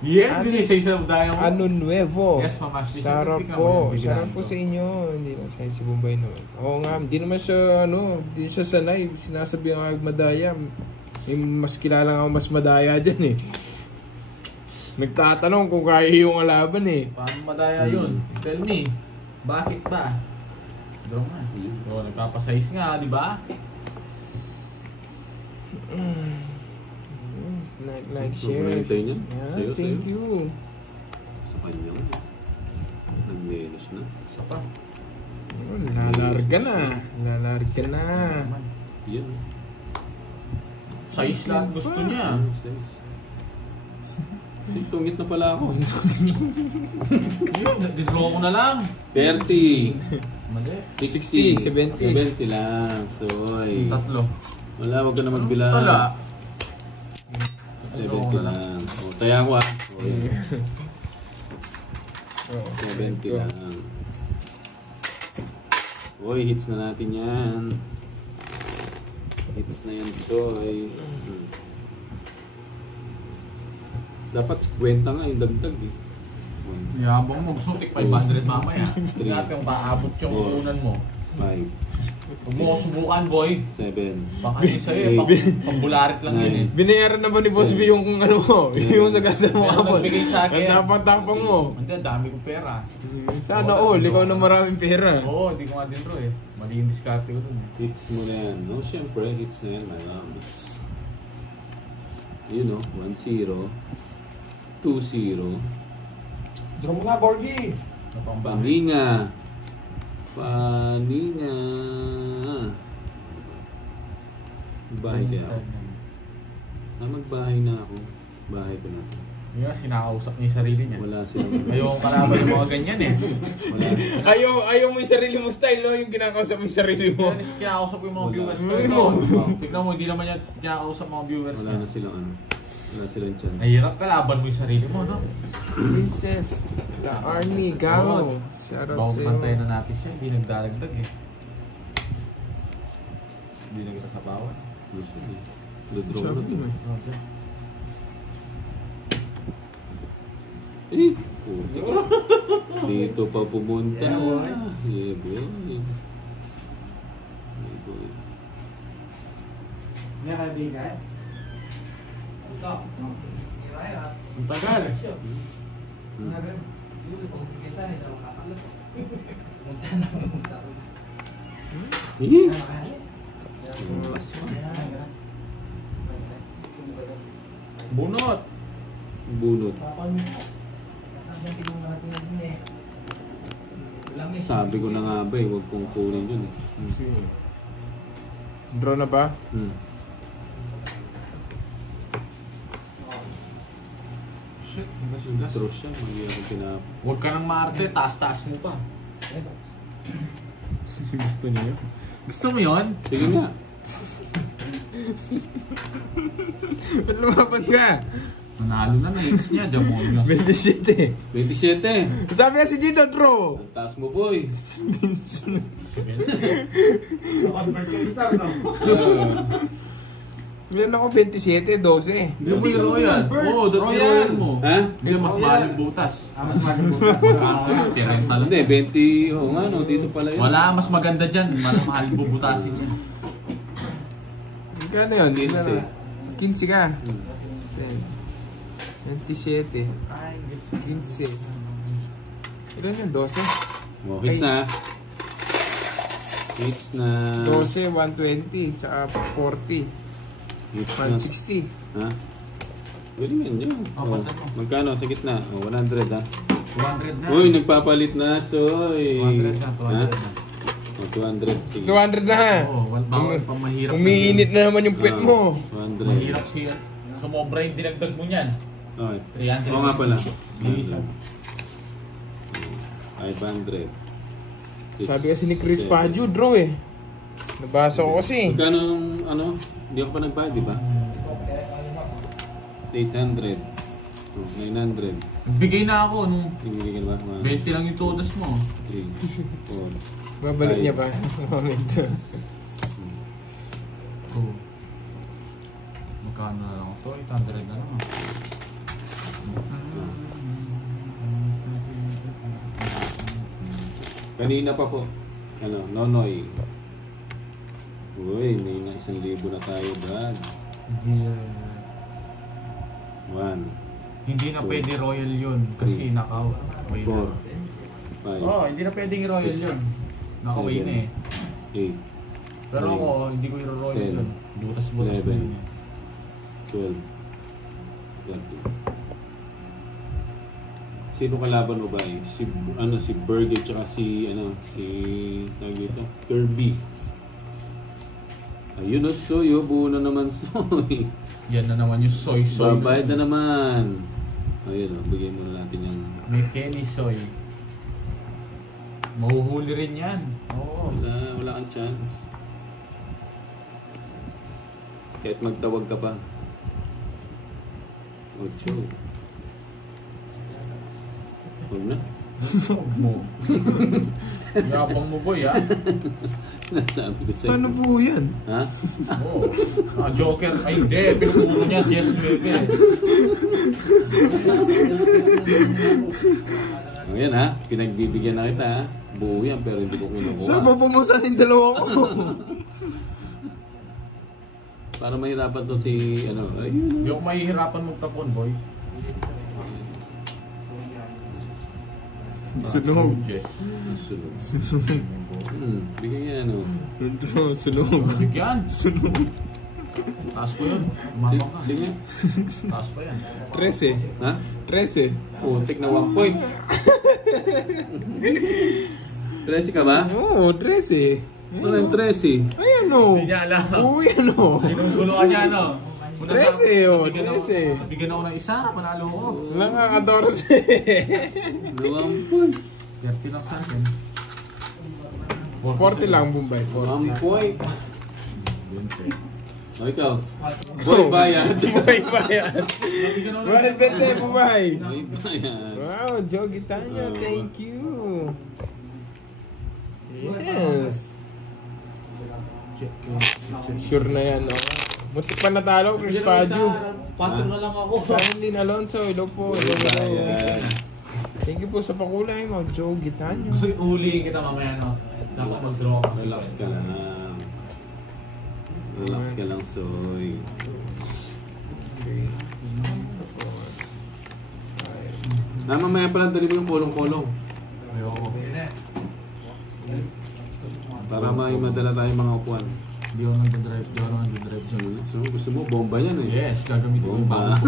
Yes, At hindi least, sa isang daya mo. Ano nuevo? Yes, mamash. Sarap Tingnan mo po. yung Sarap biglaan po ko. sa inyo. Hindi na sa si Bombay naman. Oo nga, hindi naman siya, hindi siya sanay. Sinasabi nga madaya. May mas kilala nga mas madaya dyan eh. Nagtatanong kung kaya yung alaban eh. Paano madaya yun? Tell me. Bakit ba? Draw nga. Oo, nagpapasize nga, di ba? Like, So, share. hinintay niya? Yeah, Sa'yo, thank sa'yo? you. Sa kanya. Nag-menos na. Isa pa. Lalarga na. Lalarga na. Yan. Size lahat gusto niya. Tungit na pala ako. Yun, didraw ko na lang. 30. Mali. 60. 70. 70 lang. Soy. Tatlo. Wala, wag ka na magbilang. Tala. 70 lang. O, taya ko ah. Okay. Oo. 70 lang. Uy, hits na natin yan. Hits na yan, Soy. Dapat 50 nga yung dagdag eh. Yabang mo, gusto tik 500 mamaya. Tingnan yung paabot yung Four. unan mo. 5, Huwag mo ko subukan, boy. 7, Baka hindi sa'yo, pambularit lang yun eh. Binayaran na ba ni Boss B yung kung ano mo? Yung sagasa mo Meron kapon? nagbigay sa akin. Ang tapang-tapang mo. Hindi, dami kong pera. Sana all, ikaw na maraming pera. Oo, hindi ko nga din bro eh. Mali yung diskarte ko dun eh. hits mo na yan. No, syempre, hits na yan. Malamas. You know, 1-0. 2-0. Draw mo nga, Borgie! Ano pang ba? Paninga. Paninga. Bahay kaya ako. Magbahay na ako. Bahay ko na. Yung sinakausap niya yung sarili niya. Wala silang... Ayoko kalaban yung mga ganyan eh. Wala. Ayaw mo yung sarili mo style, no? Yung kinakausap mo yung sarili mo. Kinakausap ko yung mga Wala. viewers ko. Tignan mo, hindi naman niya kinakausap mga viewers Wala niya. na silang ano. Wala silang chance. Nahirap kalaban mo yung sarili mo, no? Princess, the Arnie, Gamo. Shoutout Bawang sa'yo. pantayin na natin siya, hindi nagdaragdag eh. Hindi nagsasabawan. Gusto niya. Dodraw na to. Okay. Eh! puti ka. Dito pa pumunta. Yeah, boy. Yeah, boy. Hindi ka nabigay? Ang tagal. Eh! Bunot. Bunot. Sabi ko na nga ba eh, huwag kong kunin yun eh. Draw na ba? Shit, nagasugas. Draw siya, mali ako pinap... Huwag ka nang maarte, taas-taas mo pa. Gusto niyo yun? Gusto mo yun? Sige nga. Lumaban ka! Nanalo na na-hits niya, demonyos. 27. 27! Sabi kasi dito, draw! Ang taas mo, boy! Convert ka isa, no? Meron ako 27, 12. Hindi mo yung royal. Oo, doon yung royal mo. Ha? Hindi, mas mahal yung butas. Mas maging bukas. Tiren pala. Hindi, 20... Oo nga, no, dito pala yun. Wala, mas maganda dyan. Mas mahal yung bubutasin niya. Magkano yun? 15. 15 ka. 27. 15. Ilan yun? 12? Oh, hits na. Hits na. 12, 120, tsaka 40, Hits na. 160. Ha? Pwede yan yun. Apat na to. Magkano? Sa gitna? 100 ha? 200 na. Uy, nagpapalit na. Soy. 200 na, 200 Ha? na. 200. Sige. 200 na ha. Oo, bawal pa mahirap. Umiinit na naman yung puwet mo. 200. Mahirap siya. Sumobra yung dinagdag mo niyan. Okay. 300. Oo nga pala. Bilisan. 500. Sabi kasi ni Chris Faggio, draw eh. Nabasa ko kasi. Magkano yung ano? Hindi ako pa nagbayad, di ba? 800. 900. Bigay na ako nung Tingin ka ba? 20 lang yung todas mo. 3, 4. Babalik niya ba? Momento. Oh. Magkano na lang ito? 800 na lang. Kanina pa po. Ano, Nonoy. Uy, may na 1,000 na tayo, Brad. 1, Hindi na pwede royal yun kasi nakaw. 4, 5, Oh, hindi na pwedeng royal yun. Nakaway na eh. 8, Pero ako, hindi ko yung royal 10, yun. Butas-butas na 11. yun eh. 12, 13. Sino kalaban mo ba eh? Si Berge tsaka si tawag dito, Kirby. Ayun o, Soy, buo na naman, Soy. Yan na naman yung soy. Babayad na naman. Ayun o, bigyan muna natin yung... May Kenny soy. Mahuhuli rin yan. Oo. Wala kang chance. Kahit magtawag ka pa. 8. Huwag na. Huwag mo. Yabang mo boy ha. Nasabi ko sa'yo. Paano po yan? Ha? Oo. Joker. Ay hindi. Pinuro niya. Yes, baby. O yan ha. Pinagbibigyan na kita ha. Buo yan pero hindi ko kinukuha. Saan ba pumusan yung dalawa ko? Para mahirapan to si ayun. Yung mahihirapan magtapon boy. Sunog. Yes. Sunog. Sunog. Bigyan yan Sunog. Bigyan. Sunog. Taas ko yun. Umama ka. Sige. Taas pa yan. 13. Ha? 13. Putik na 1 point. 13 ka ba? Oo, 13. Wala yung 13. Ay ano? Hindi niya alam. Uy ano? Pinuguluan niya ano. 13 oh, 13. Bigyan ako ng isa. Panalo ko. Wala nga ka 14. Na 1 point. 30 lang sa akin. 40 lang, Bombay. 1 point. 20. O ikaw. Boy, bayan. Boy ba yan? Bigyan ako ng Well, isa. bete, Bombay. Boy, bayan. Wow, Joe Gitanya, thank you. Yes. Sure na yan, no? Muntik pa natalo, Chris Bigyan ako ng isa. Faggio. 4 na lang ako. Sanlin Alonso, hello po. Boy, Hello, hello. bayan. Thank you po sa pakulay mo, Joe Gitanya. Gusto uhulihin kita mamaya no. Dapat mag-draw ka. Relax ka lang. Relax ka lang, Soy. Mamaya pala dali mo yung kolong-kolong. Ayoko. Para madala tayong mga upuan. Hindi ako nag-drive. Hindi ako nag-drive dyan. So, gusto mo, bomba yan eh. Yes, gagamitin ko yung Bomba. bago.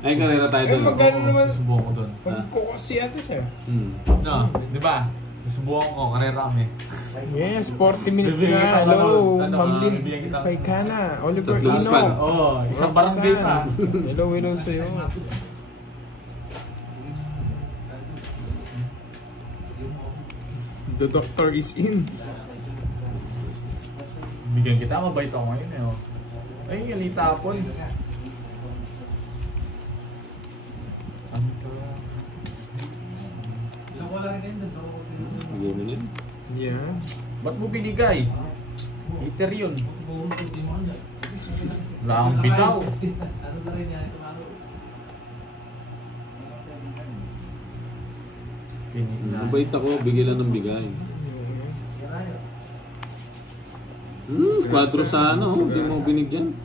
Ay, karera tayo doon. Magkano naman? Subukan ko doon. Pagkukasi ata siya. No, di ba? Subukan ko, karera kami. Yes, 40 minutes Bibigyan na. kita, Hello, ano, Ma'am Lynn. bibigyan kita. Kay Kana, Oliver Tatlong Ino. span. Oo, isang barangay pa. Hello, hello sa'yo. The doctor is in. Bigyan kita, mabait ako ngayon eh. Oh. Ay, yung litapon. Ano to? Bigay mo na. Yeah. Ba't mo binigay? Heater yun. Wala akong bitaw. Mabait ako, bigay lang ng bigay. Kwadro sana, hindi mo binigyan.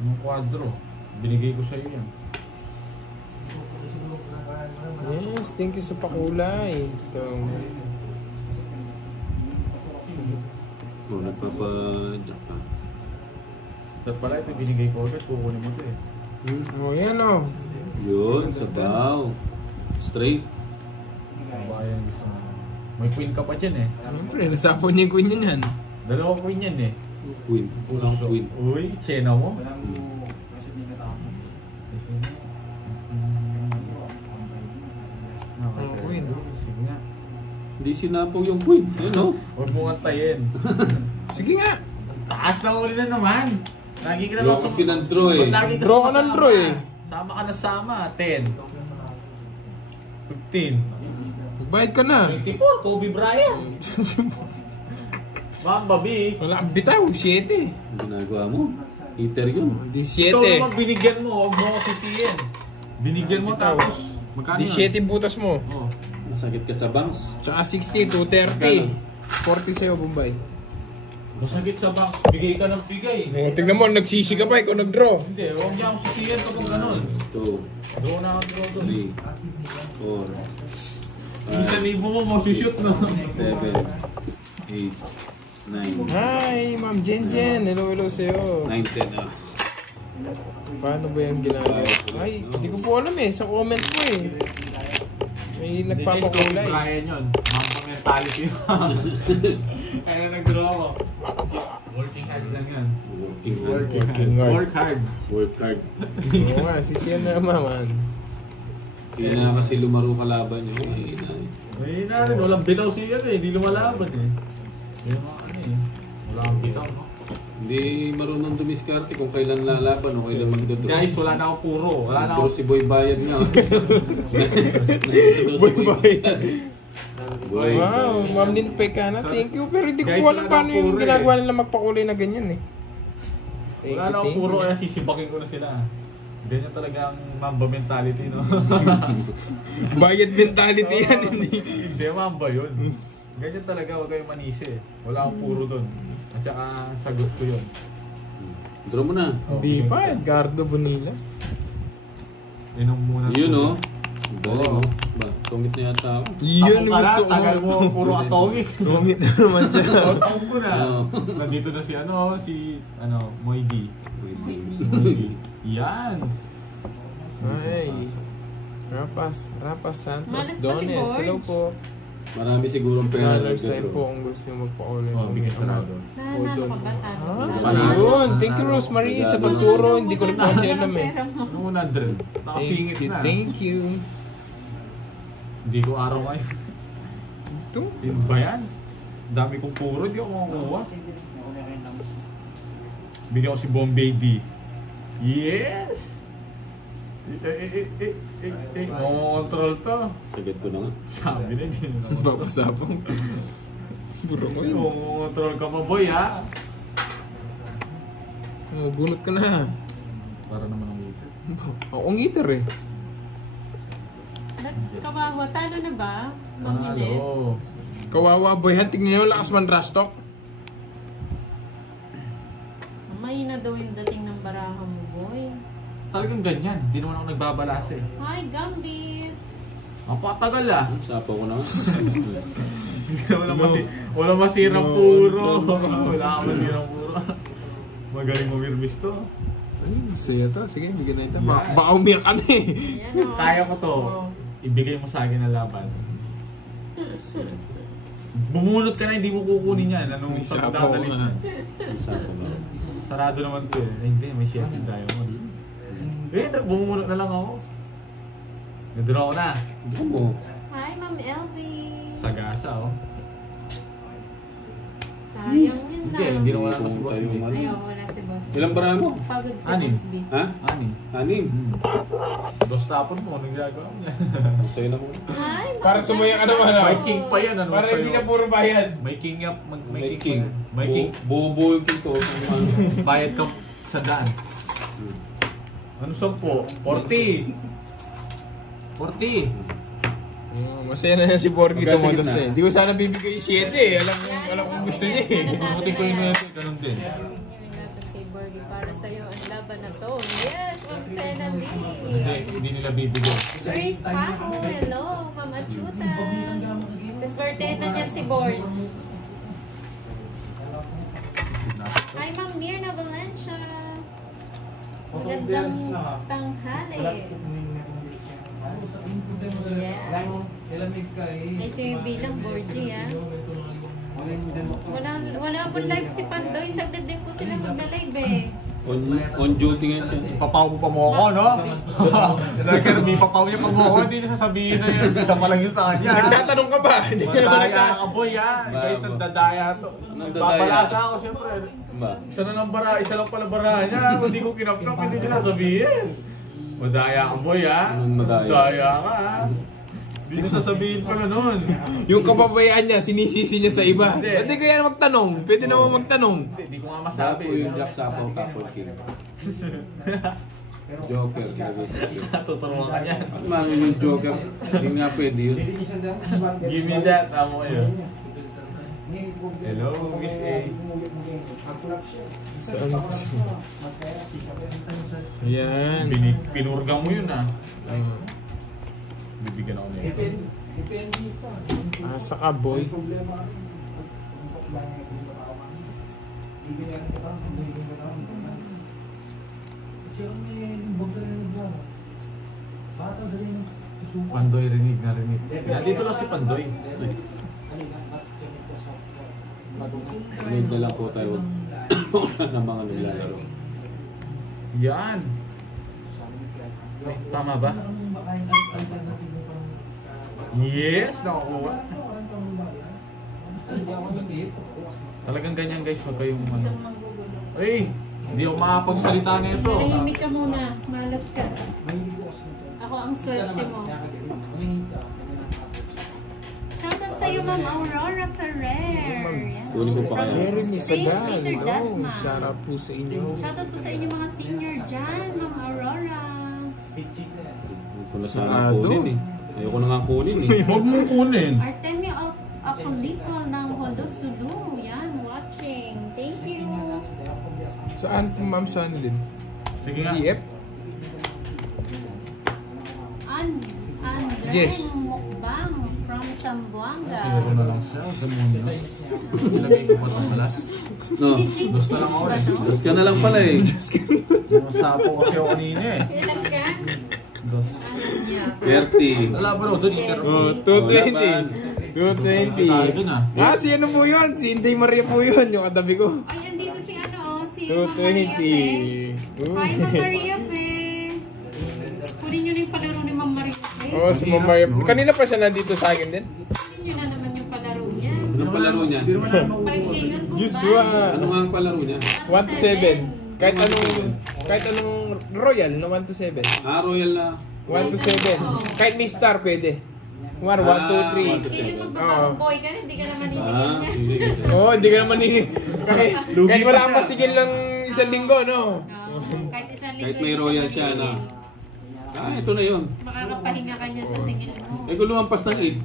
Anong kwadro? Binigay ko sa'yo yan. Yes, Rapas, thank you sa pakulay. Ito. Oh, nagpapa-jack pa. Dapat pala ito binigay ko agad, kukunin mo ito eh. Oh, yan oh. Yun, sabaw. Straight. Bayan gusto mo. May queen ka pa dyan eh. Siyempre, nasapon niya yung queen yan. Dalawang queen yan eh. Queen. Kulang queen. Uy, tsena mo. Ang queen. Sige nga. Hindi sinapog yung queen. Ayun o. Huwag mo antayin. Sige nga. Taas na uli na naman. Lagi ka na Draw kasi ng draw eh. Lagi ka Draw ka ng sumasama. draw eh. Sama ka na sama. 10. 15. Magbayad ka na. 24. Kobe Bryant. Mamba B. Wala kang bitaw, 7. Ang ginagawa mo. Heater yun. Ikaw 17. naman binigyan mo. Huwag mo ako sisihin. Binigyan mo Bitaw. tapos. Magkano yun? 17 butas mo. Oh. Masakit ka sa bangs. Tsaka 60, 230. 40 sa'yo, Bombay. Masagit sa bank. Bigay ka ng bigay. Oh, tignan mo, nagsisi ka pa, ikaw nag-draw. Hindi, huwag niya akong sisihin kapag ganun. 2, Draw na ang draw doon. 3, 4, 1,000 mo shoot no? 7, 8, 9, Hi, Ma'am Jen. Hello, hello sa'yo. 9, 10. Paano ba yung ginagawa? Ay, hindi ko po alam eh. Sa comment ko eh. May nagpapakulay. Brian yun. Mamba mentality. Kaya nag-draw ako. Working hard lang yan. Working hard. Work hard. Work hard. Oo nga, sisiyan na naman. Hindi na kasi lumaro kalaban niya. May na rin. Walang bitaw siya eh. Hindi lumalaban eh. Yung mga ano eh. Wala kang bitaw no? Hindi marunong dumiskarte kung kailan lalaban o kailan magdodraw. Guys, wala na akong puro. Wala na Nagdraw akong... si Boy Bayad nga. Boy Bayad. Boy Wow, Bayad. Ma'am Lynn Pekana, thank you. Pero hindi ko Guys, po alam wala paano na yung puro ginagawa eh. nila magpakulay na ganyan eh. Thank Wala you, na akong thank puro you. kaya sisibakin ko na sila. Ganyan talaga ang mamba mentality no? Bayad mentality yan, hindi. Hindi, mamba yun. Ganyan talaga, huwag kayong manisi. Wala akong puro doon. At saka sagot ko yun. Draw mo na. Hindi pa, Edgardo Bonilla. Inom muna. Yun o. Galing Oo. o. Ba, tungit na yata ako. Yun yung gusto ko. Tagal mo, puro atomic. Rumit na naman siya. Taon ko na. Oo. Nandito na si Moidy. Wait. Yan. Ay. Rapas Santos Malas pa si Dones. Borge. Hello po. Marami sigurong pera. Dollar sign po kung gusto yung magpakulay. Oh, bigay sarado. Nanalo ka ba? Panalo. Yun, thank you Rosemary sa pagturo. Hindi ko rin po kasi alam eh. Ano 100? Nakasingit na. Thank you. Hindi ko araw ngayon. Ito. Yun ba yan? Dami kong puro, hindi ako makakuha. Bigyan ko si Bombay D. Yes! Control to. Sagat ko na nga. Sabi na, hindi na. Papasapang. Buro ko yun. Control ka pa boy ha. Oh, bunot ka na. Para naman ang wito. Ako ang eater eh. Kawawa, talo na ba? Pamili. Halo. Kawawa boy, tignan nyo lakas man rastok. Mahina daw yung dating ng baraha mo, boy. Talagang ganyan. Hindi naman ako nagbabalasa eh. Hi, Gambit! Ang patagal ah. Sapo ko na nga. Wala masirang puro. Wala ka masirang puro. Magaling mo wirmis to. Ay, masaya to. Sige, bigyan na ito. Yan. Baka umiyak ka na eh. Ayan o. Kaya ko to. Ibigay mo sa akin ang laban. Bumunot ka na, hindi mo kukunin yan. Anong May sapaw pagdadalik nga. yan? Sapo na. Sarado naman to eh. Ay, hindi, may shitting diamond. Bumunot na lang ako. Nadraw ko na. Draw mo. Hi, Ma'am Elvie! Sagasa oh. Sayang yun Hindi lang. na wala si boss. Tayo B. man. Ayaw, wala si Boss. Ilang bara mo? Pagod si Anim. Boss B. Ha? Ani. 6. Dos tapon mo, anong ginagawa mo niya? Sa'yo na mo. Hi, Ma'am Para sumaya ka naman ah. May king pa yan, ano? Para hindi sa'yo? na puro bayad. May king up, may May king. king. May king. Bubuo yung king ko. Bayad ka sa daan. Ano 10? 40. 40. Masaya na si Borgie Magkasingit tumuntos na. na eh. Hindi ko sana bibigay 7 eh. Alam kong gusto niya eh. Buti ko yung ganun din. kay Borgie. Para sa'yo ang laban na to. Yes, Ma'am Sena Hindi nila bibigyan. Grace Paco, hello, Ma'am Achuta. Sa swerte na niyan si Borge. Hi, Ma'am Mirna Valencia. Magandang tanghali. Yes. Ay, swimming bilang Borgie, ah. Wala po live si Pandoy. Sagad din po sila magna-live eh. On duty nga siya. Ipapaw mo pa mo ako, no? Nagkano, may papaw niya pa mo ako. Hindi niya sasabihin na yun. Isa pa lang yun sa kanya. Nagtatanong ka ba? Hindi ka naman Madaya ka, boy, ha? Guys, ang dadaya to. Babalasa ako, siyempre. Ba? Isa lang pala bara niya. Kung di ko kinapkap, hindi niya sasabihin. Madaya ka, boy, ha? Anong madaya? Madaya ka, ha? Hindi niya sasabihin pa ganun. Yung kababayaan niya, sinisisi niya sa iba. Hindi. Hindi kaya magtanong. Pwede naman magtanong. Hindi ko nga Sapo masabi. yung Jack Sapo Couple King. Joker. Tuturuan ka niya. At man yung Joker, hindi nga pwede yun. Give me that. Tama ko yun. Hello, Miss A. Saan ako siya? Ayan. Pinurga mo yun, ha? Bibigyan ako na yun. Asa ka, boy? Pandoy, rinig na rinig. Nandito lang si Pandoy. Need na lang po tayo ng mga nilalaro. Yan. Tama ba? Yes, nakukuha. Talagang ganyan guys, wag kayong ano. Ay, hindi ako makapagsalita nito. Nahimik ka muna. Malas ka. Ako ang swerte mo. Shoutout sa'yo, Ma'am Aurora Ferrer. Yan. Kunin ko pa kaya. Jeremy Saint Sagal. Peter Oh, Dasma. shout out po sa inyo. Shoutout po sa inyo mga senior dyan, Ma'am Aurora. Ayoko na sana kunin eh. Ayoko na nga kunin eh. Huwag mong kunin. Artemio Acolicol ng Hodosulu. Yan, watching. Thank you. Saan po, ma'am? Saan din? Sige nga. GF? Andre Jess. Mukbang from Zamboanga. Zero na lang siya. Sa munyos. Ilagay ko pa itong malas. No, Si Jim Gusto lang Smith ako ba eh. to? just ka na lang pala eh. Masapo kasi ako kanina eh. Ilan ka? Dos. Ano niya? 30. Wala ba doon? Oh, 220. 220. Tayo dun ah. Ah, si ano po yun? Si Inday Maria po yun, yung katabi ko. Ay, andito si ano, si Ma'am Maria Fe. 220. Hi, Ma'am Maria Fe. Kunin nyo na yung palaro ni Ma'am Maria Fe. Oh, si Ma'am Maria. Kanina pa siya nandito sa akin din. Kunin nyo na naman yung palaro niya. Anong palaro niya? 5K yun po Joshua. Ano nga ang palaro niya? 1 to 7. Kahit anong royal, no? 1 to 7. Ah, Royal na. 1 to 7. Kahit may star, pwede. 1, 2, 3. Kailan magbababoy ka na, hindi ka naman hiningan Ah, niya. sige. Oo, hindi ka naman kahit wala kang pasigil ng isang linggo, no? Kahit isang linggo. Kahit may hindi Royal siya siya na. maningil. Ah, ito na yun. Makakapahinga ka niya sa singil mo. Eh, kung lumampas ng 8.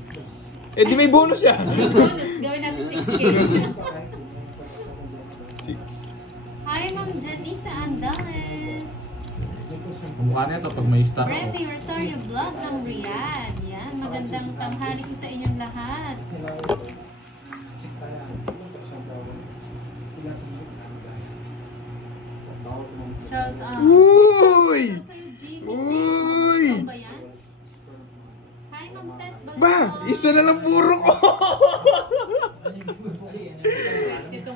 Eh, di may bonus siya. Bonus, gawin natin 6K. 6. Hi, Ma'am Janisa Andales. Kumukha na ito pag may star ako. Remy Rosario Vlog ng Riyadh. Yan, magandang tanghali ko sa inyong lahat. Shout out. Uy! Shout out sa'yo, GBC. Uy! Ano ba yan? Hi, Ma'am Tess Balcon. Ba, isa na lang puro ko.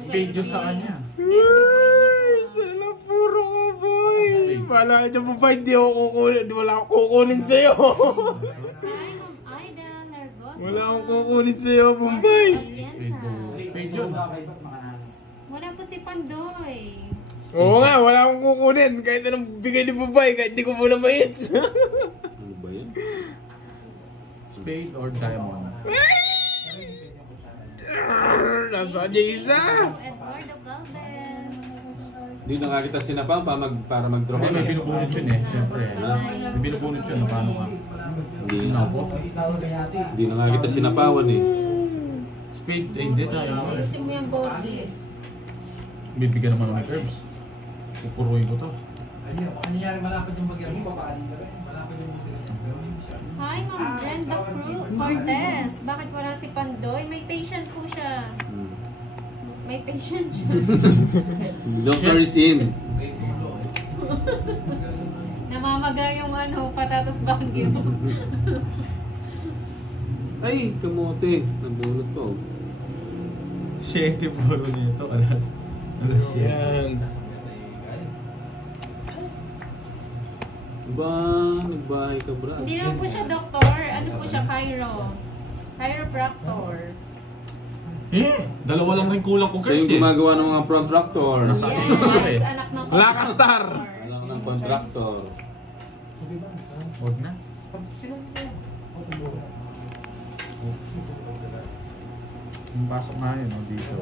Video sa kanya. Uy, isa na lang puro ko, boy. Wala ka dyan po ba, hindi ako kukunin. Wala akong kukunin sa'yo. Hi, Ma'am Aida Largosa. Wala akong kukunin sa'yo, Bombay. Spade yun. Wala po si Pandoy. Oo nga, wala akong kukunin. Kahit anong bigay ni Bombay, kahit di ko muna ma-hits. Ano ba yan? Spade or diamond? Nasaan niya isa? Eduardo Galvez. Hindi na nga kita sinapang para mag-draw Hindi, may kami. binubunot yun eh, siyempre. May binubunot yun, paano ka? Hindi Yun na. ako. Hindi na nga kita sinapawan eh. Spade, eh, hindi tayo. Ayusin mo yung board eh. Bibigyan naman ng curves. Pupuruin ko to. Ayun, kanyari malapad yung bagyan mo, babali ka rin. Malapad yung bagyan niya. Pero hindi siya. Hi, Ma'am Brenda Cortez. Bakit wala si Pandoy? May patient po siya. May patient siya. Doctor is in. May tulo. Namamaga yung patatas bagyo. Ay, kamote. Nabunot pa oh. 7 puro nito. Alas 7. Yan. Diba, nagbahay ka, Brad? Hindi naman po siya doktor. Ano po siya? Chiropractor. Dalawa lang rin kulang ko So yung gumagawa ng mga protractor. Yes, anak ng Lakastar. Alam ng contractor. Huwag na. Sino nito? Yung pasok nga yun, dito.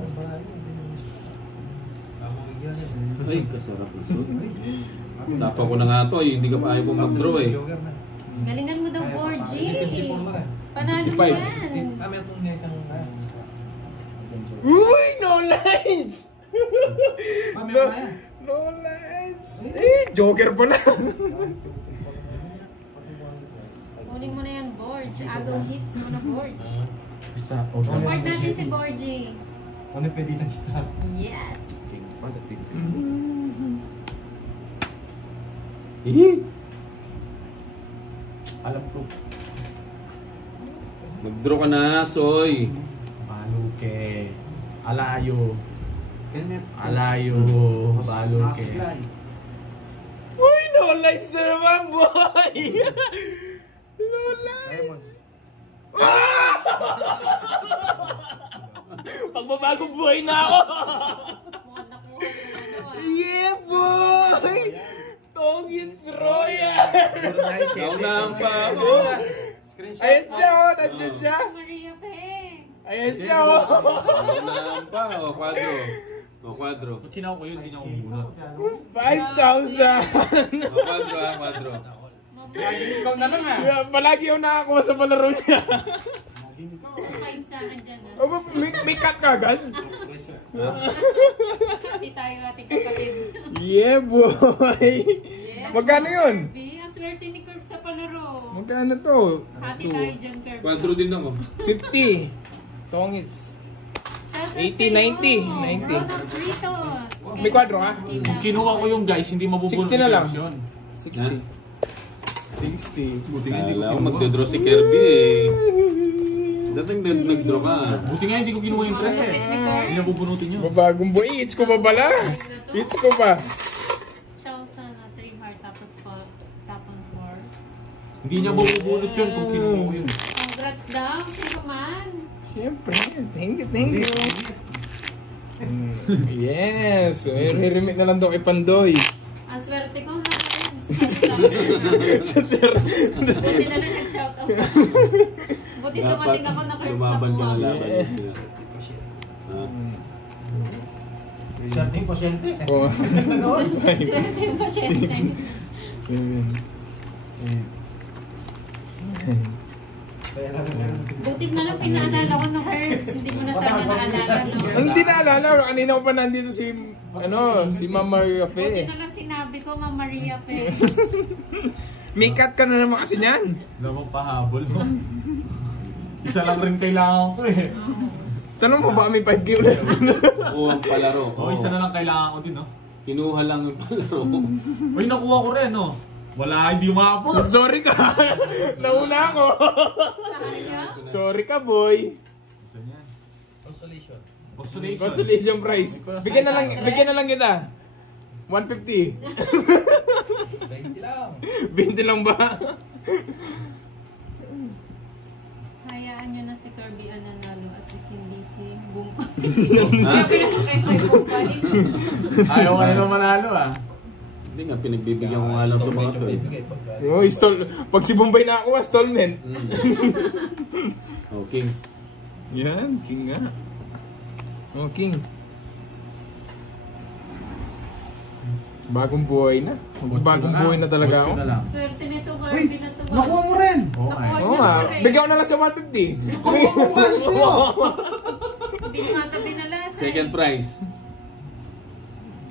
Ay, kasarap ito. Sapa ko na nga to, hindi ka pa ayaw pong mag-draw eh. Galingan mo daw, 4G. Panalo mo 55. yan. Kami itong ngayon kang Uy, no lines! Mamaya kaya. No lines! Joker pa na. Kunin mo na yan, Borge. Agaw hits mo na, Borge. Basta, Support natin si Borge. Ano yung pwede ng start? Yes. Alam ko. Mag-draw ka na, Soy. Baluke. Alayo. Kenneth. Alayo. Baluke. Uy, no lines na naman, boy! No lines! Pagbabagong buhay na ako! Mukhang nakuha yung Yeah, boy! Tongits Royal! Naunahan pa ako. Ayan siya, oh! Nandiyan siya! Maria Peng. Ayan siya, oh! Naunahan pa. O, kwadro. O, kwadro. Kung sinaw ko yun, hindi niya ako muna. 5,000! O, kwadro ha, kwadro. ikaw na lang Yeah, palagi ako nakakuha sa palaro niya. 5 sa akin dyan. Oh, may cut ka agad? Hindi tayo ating kapatid. Yeah, boy! Yes. Magkano yun? Kirby, ang swerte ni Kirby sa palaro. Magkano to? Hati tayo dyan, Kirby. Kwadro din ako. 50. Tongits. 80, 90. Ronald Britos. May kwadro, ha? Kinuha ko yung guys, hindi mabubulong 60 na lang. yun. 60. 60. Buti nga hindi ko Kala ko kinuha. magdodraw si Kirby eh. Dating nag-draw ka. Buti nga hindi ko kinuha yung 13. Hindi na bubunutin yun. Mabagong boy. Hits ko pa pala. Hits ko pa. Chelsea na 3 heart tapos top on 4. Hindi niya mabubunot yun kung kinuha ko yun. Congrats daw, sino man. Siyempre. Thank you. Yes. I-remit na lang daw kay Pandoy. Ang swerte ko na. Sa sir. Buti na lang nag-shoutout. Buti dumating ako na Kirby sa lumaban ka buwan. na laban. Yes. Swerte yung pasyente. Oh. Swerte yung pasyente. Kaya lang meron. Buti na lang pinaalala ko ng Herbs. Hindi mo na sana naalala, no? Hindi naalala. Kanina ko pa nandito si Ma'am Maria Buti Fe. na lang sinabi ko, Ma'am Maria Pe. May cut ka na naman kasi niyan. Lamang pahabol mo. Isa lang rin kailangan ko eh. Tanong mo ba may 5K ulit? Oo, ang palaro. Oo, isa na lang kailangan ko din, no? Kinuha lang yung palaro. Uy, nakuha ko rin, no? Wala, hindi umabot. Sorry ka. Nauna ako. Sayang. Sorry ka, boy. Isa niyan. Consolation. Consolation. Consolation prize. Bigyan na lang kita. 150. 20 lang. 20 lang ba? Hayaan nyo na si Kirby ang nanalo at si Cindy si Bumpa. Ha? Kay Bumpa. Ayaw ka na naman manalo, ah. Hindi nga, pinagbibigyan ko nga lang ito mga to eh. Oh, pag si Bombay na ako, installment. Okay. Yan, king nga. Oh, king. Bagong buhay na. Bagong buhay na talaga ako. Otso na lang. Swerte nito, Uy! Kirby na to. Nakuha mo rin! Oo, Nakuha ay. Oo niya nga, rin. bigyan ko na lang sa 150. Kumuha mo nga sa'yo! Hindi mo nga tabi na lasa. Second prize.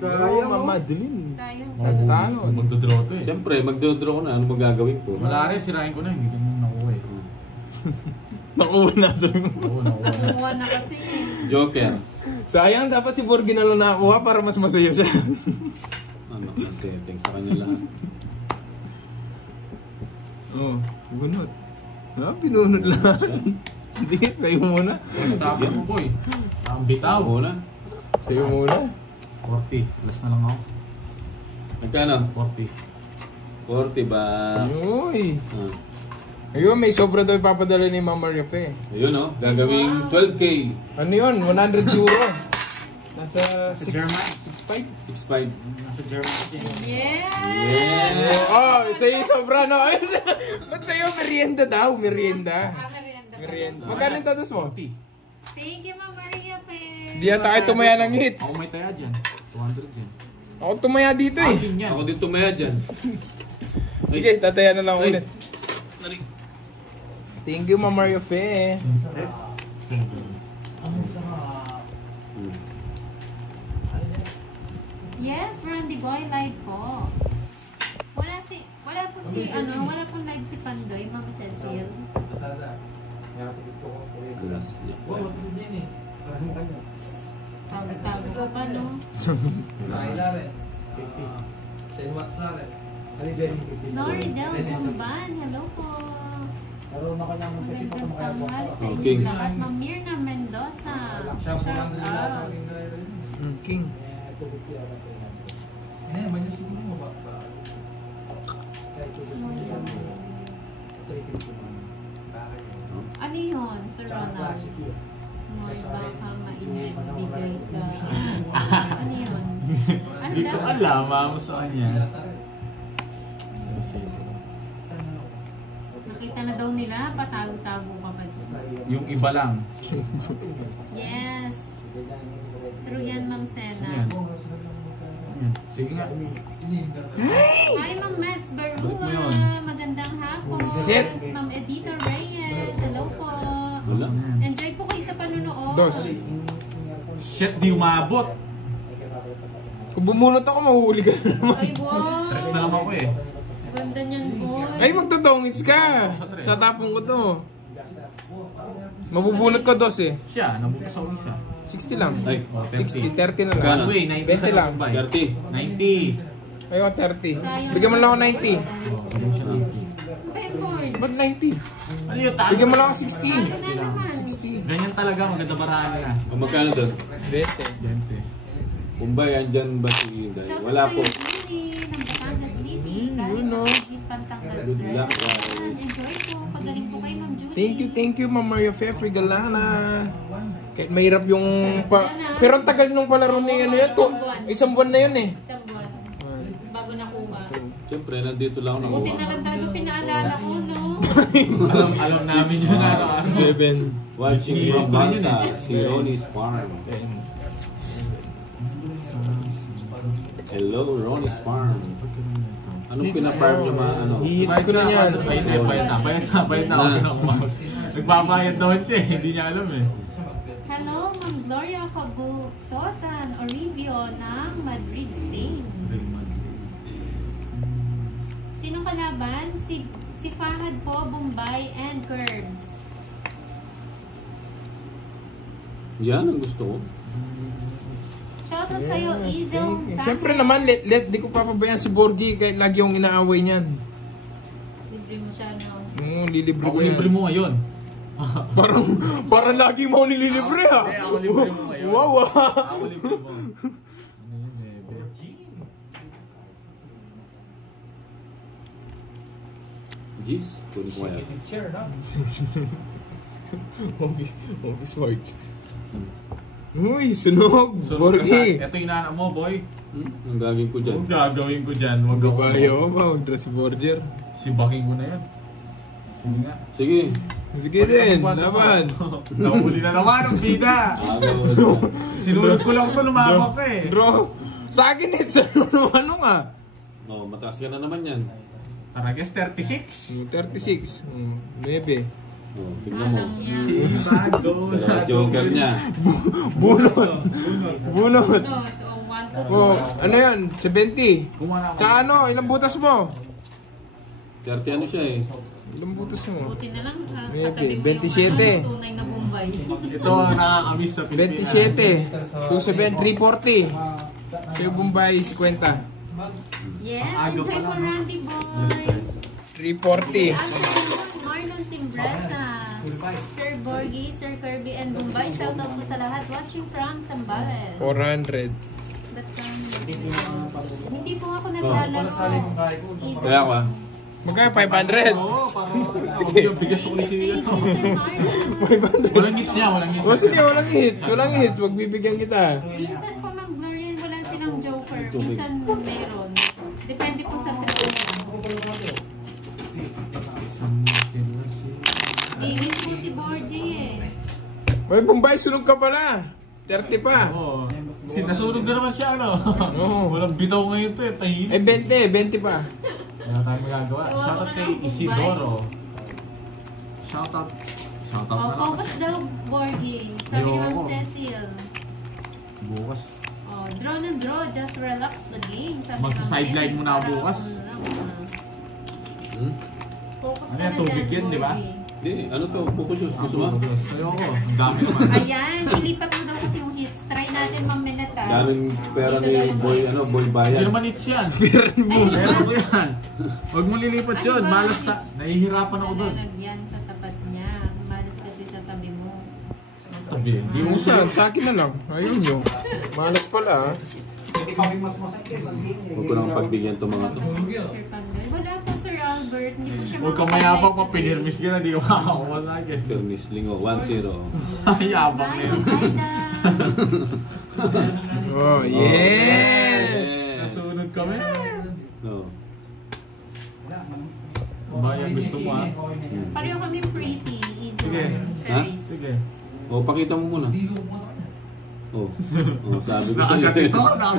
Sayang, Madeline. Sayang. Talo. Magdodraw to eh. Siyempre, magdodraw ko na. Ano magagawin ko? Wala rin, sirain ko na. Hindi ko na nakuha eh. Nakuha na. Oo, nakuha na. Nakuha na kasi. Joker. Sayang, dapat si Borgi na lang nakakuha para mas masaya siya. Ano, ang setting sa kanya lahat. Oh, bunot. Pinunod lang. Hindi, sa'yo muna. Stop mo boy. Ang bitaw. Muna. Sa'yo muna. 40. Last na lang ako. Magkano? 40. 40 ba? Uy. Ah. Ayun, may sobra daw ipapadala ni Mama Refe. Ayun oh, gagawing 12K. Ano yun? 100 euro. Nasa German. 6.5. Nasa German din. Yes! Oh, sa'yo yung sobra, no? Ba't sa'yo merienda daw? Merienda. Merienda. Merienda. Magkano yung tatas mo? Thank you, Ma'am Maria Pe. Di ata kayo tumaya ng hits. Ako may taya dyan. 200 dyan. Ako tumaya dito eh. Akin yan. Ako din tumaya dyan. Sige, tataya na lang Ay. ulit. Thank you, Mama Mario Fe. Yes, Randy Boy, live po. Wala pong live si Pandoy, Ma'am Cecil. Alas. Wow, kasi din eh. Tago-tago ka pa, no? Nakila rin. Send what's na rin. Nori Del Zumban, hello po. Magandang tanghali sa Okay. inyo lahat. Ma'am Mirna Mendoza. Siya po Shout lang din out. King. Eh, man yung siguro mo ba? Ano yun, Sir Ronald? May baka maibigay ka. Ano yun? Ano Hindi ko daw? alam, mo sa kanya. Nakita na daw nila, patago-tago ka pa dyan. Yung iba lang. Yes. True yan, Ma'am Sena. Yan. Sige nga. Hi, Ma'am Mets Balik mo Barua. yun. Magandang hapon. Shit. Ma'am Edita Reyes. Hello po. Wala. Enjoy po kayo sa panunood. Dos. Shit, di umabot. Kung bumunot ako, mahuhuli ka na naman. Ay, wow. Stress na naman ako eh. Ganda niyan, boy. Ay, magtotongits ka. Sa tapong ko to. Mabubunot ko dos eh. Siya, nabutas ako isa. 60 lang. Ay, 60, 30 na lang. Gano? Anyway, 90 sa 20 lang. Dubai. 30. 90. Ayaw, 30. Bigyan mo lang ako 90. Ay, boy. Ba't 90? Ano yung tayo? Bigyan mo lang ako Ano 60. na naman? 60. Ganyan talaga, maganda baraan nila. O magkano doon? 20. Gente. Kumbay, andyan ba si Inday? Shoutout Wala po. sa'yo, Lily, ng Batangas City. yun, no? Pantangas Good luck, Red. guys. Enjoy po. Pagaling po kayo, Ma'am Judy. Thank you, Ma'am Maria Fefre Galana. Kahit mahirap yung Pero ang tagal nung palaro ni ano yun. Isang buwan na yun eh. Isang buwan. Bago nakuha. Siyempre, nandito lang ako Buti na nakuha. lang talaga pinaalala ko, no? Alam namin yun na. 7. Watching Iniisip from ko rin yun Malta, eh. si Ronnie's Farm. Hello, Ronnie's Farm. Anong pina-farm nyo mga ano? Hits ko na yan. Bayad na. Bayad na. Okay na kumakas. Nagbabayad doon siya eh. Hindi niya alam eh. Hello, Ma'am Gloria Cabutotan Oribio ng Madrid, Spain. Sino kalaban? Si Fahad po, Bombay and Curbs. Yan ang gusto ko. Shoutout sa'yo, Izel. Siyempre naman, di ko papabayaan si Borgi kahit lagi yung inaaway niyan. Libre mo siya, no? Lilibre Ako ko yan. libre mo ngayon. Parang lagi mo ako nililibre ha. Eh, ako libre mo ngayon. Wow ah. Ako libre mo. Ano yun eh, bebe? Jeez, kunin ko yan. Share, no? Holy smart. Uy, sunog! Borgi! Ito yung inaanak mo, boy. Ang gagawin ko dyan. Huwag gagawin ko dyan. Huwag ako. Babayo ba? Dress Borger. Si Baking ko na yan. Sige nga. Sige. Sige din, laban. Nahuli na naman ang sida. Sinulog ko lang ito, lumabak ka eh. Bro, sa akin it's ano ka? Oh, mataas ka na naman yan. Tara, guess 36. 36. 9. Oh, tignan mo. Alam niya. Si Bago. Dalawa joker niya. Bunot! No, 1, Oh, ano yan? 70. Kumana ako. Tsaka ano, ilang butas mo? 30 ano siya eh. Ilang butas mo? Buti na lang, Maybe, katabi mo 27. yung tunay na Bombay. Ito ang nakakamiss sa Pilipinas. 27. 340. Sa'yo Bombay, 50. Yes, Aga enjoy pa po lang, Randy Boy. 340. Marlon Timbresa, Sir Borgie, Sir Kirby, and Bombay. Shoutout po sa lahat watching from Zambales. 400. Hindi po ako naglalaro. Easy. Kaya ka. Magkaya 500. Oo, parang bigas ko ni siya. Thank you, Sir Marlon. Walang hits niya, walang hits. O sige, walang hits. Walang hits. Magbibigyan kita. Minsan po mag-Glorian, wala silang joker. Minsan meron. Depende po sa trip niya. Bigit po si Borgie eh. Oy, Bombay, sunog ka pala. 30 pa. Oo. Sinasunog na naman siya, ano? Oo. Walang bitaw ngayon to eh, tahimik. Eh, 20 pa. Wala tayong magagawa. Shoutout kay Isidoro. Shoutout. Shoutout Oh, na lang. focus daw, Borgie. Sabi ni Ma'am Ayoko. Cecil. Bukas. Oh, draw na draw, just relax the game. Sabi ni Ma'am Magsa-sideline Cecil, muna ako para bukas. Hmm? Focus Ano ka yan, na tubig dyan, yan, di ba? Borgie. Hindi, ano to? Focus yun. Gusto mo? Ayoko. Ang dami naman. Ayan, ilipat mo daw kasi yung hits. Try natin maminata. Daming pera Dito ni daw yung Boy, hits. ano, Boy Hindi Bayan. naman hits yan. Ay, Meron ko yan. Huwag mo lilipat Ano yun. ba? Malas sa... Nahihirapan ako doon. Nalalag yan sa tapat niya. Malas kasi sa tabi mo. Tabi. Hindi mo Yung saan? Sa akin na lang. Ayun nyo. Malas pala ah. Huwag ko nang pagbigyan itong mga to. Sir Pandoy. Wala po, Sir Albert. Hindi po siya Huwag kang makapag-live mayabang pa. today. Pinirmis ka na. Di ka makakakuha na agad. Permis, lingo, 1-0. Yabang na Ryan, yun. Aida. Oh, yes! Nasunod kami. No. Bayan, gusto mo ah. Pareho kami pretty. Easy. Sige. Cherries. Sige. O, pakita mo muna. Oh, sabi ko sa'yo. Nakagat ito. Wala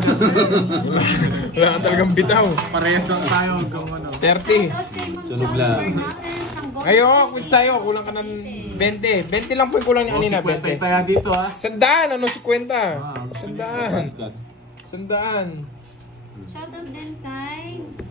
ka talagang bitaw. Parehas lang tayo hanggang ano. 30. Shoutout kay Ma'am Sunog John lang. Fernandez ng Golden Ayo, City. quit sa'yo. Kulang ka ng 20. 20 lang po yung kulang niya kanina. 50 20. tayo dito ah. Sandaan! Ano 50? gusto Sandaan. Sandaan. Shoutout din kay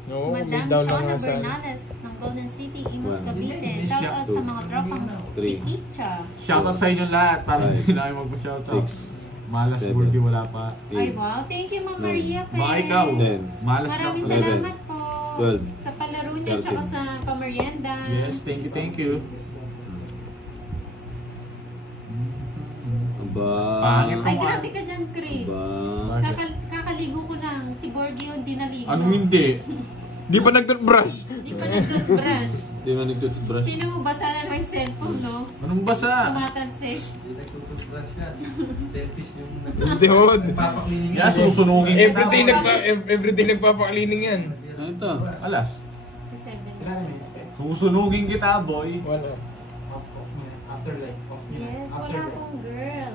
Oo, Madam may down lang Chona nga sa... Bernales ng Golden City, Imus, One. Cavite. Shoutout sa mga tropang Three. Chikicha. Shoutout sa inyo lahat. Para Five. hindi na kayo magpa-shoutout. 6, Malas Seven. Burdi wala pa. Ay 8, wow, thank you Ma'am Nine. Maria Baka ikaw. Fe. 10. Malas lang. Maraming 11, salamat po 12, sa palaro niya 13. tsaka sa pamerienda. Yes, thank you, thank you. Aba. Pangit Ay mo ah. grabe ka dyan, Chris. Aba. Kakaligo ko lang. Si Borgie yung dinaligo. Anong hindi? Di pa nag-toothbrush? Di pa nag-toothbrush. Di man nag-toothbrush. Sino mo basa na naman yung cellphone, no? Anong basa? Tumatalsik. Hindi nagtututbrush ka. Selfies yung Hindi hod. nagpapaklining Yeah, susunugin kita. Everyday nagpapakalining yan. Ano ito? Alas. Si 7. Susunugin kita, boy. Wala. After like, off niya. Yes, wala akong girl.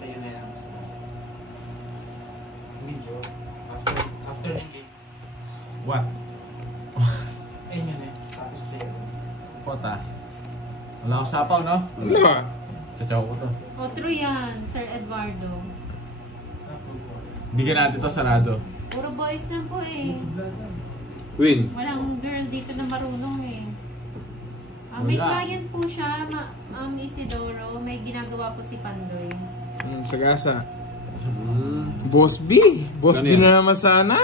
Ayun na yan. Medyo. After the game. What? Ayun yun eh. Tapos there. Pota. Wala akong sapaw, no? Wala. Chachaw ko to. O, true yan, Sir Eduardo. Bigyan natin to sarado. Puro boys lang po eh. Win. Walang girl dito na marunong eh. May Wala. client po siya, Isidoro. May ginagawa po si Pandoy. Sagasa. Hmm. Boss B. Boss B Ganyan. na naman sana.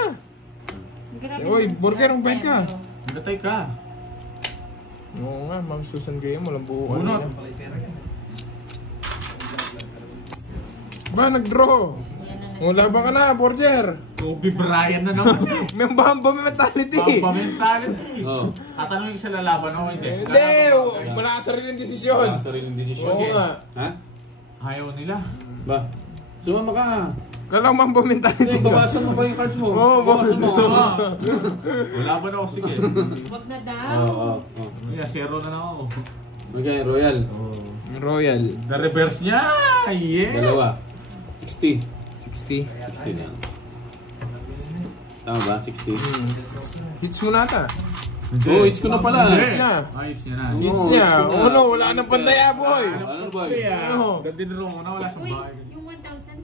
Grabe Uy, naman si burger, ang bait ka. Artemio. Nagatay ka. Oo nga, Ma'am Susan Graham. Walang buo Bunot. kanina. Ba, nag-draw. Yan na Wala ba ka na, Borger? Kobe Bryant na naman eh. May bamba mentality. Pamba mentality. Oh. Tatanungin ko sa lalaban ako, hindi. Hindi, wala ka sariling desisyon. Wala sariling desisyon. Oo nga. Ha? Ayaw nila. Ba? Sumama ka. Kala mo bamba mentality Hindi, ka. bawasan mo ba yung cards mo? Oo, bawasan mo. Gusto mo. Walaban ako, sige. Wag na daw. Oo, oo. Yeah, zero na lang ako. Okay, Royal. Royal. The reverse niya! Yeah! Dalawa. 60. 60. 60 lang. Tama ba? 60? Hits mo na ata. Oh, hits ko na pala. Hits niya. Hits niya na. Hits Oo, niya. hits ko na. Wala nang pandaya, boy. Ano ba? Oo. Dati nung una, wala siyang Uy, bahay.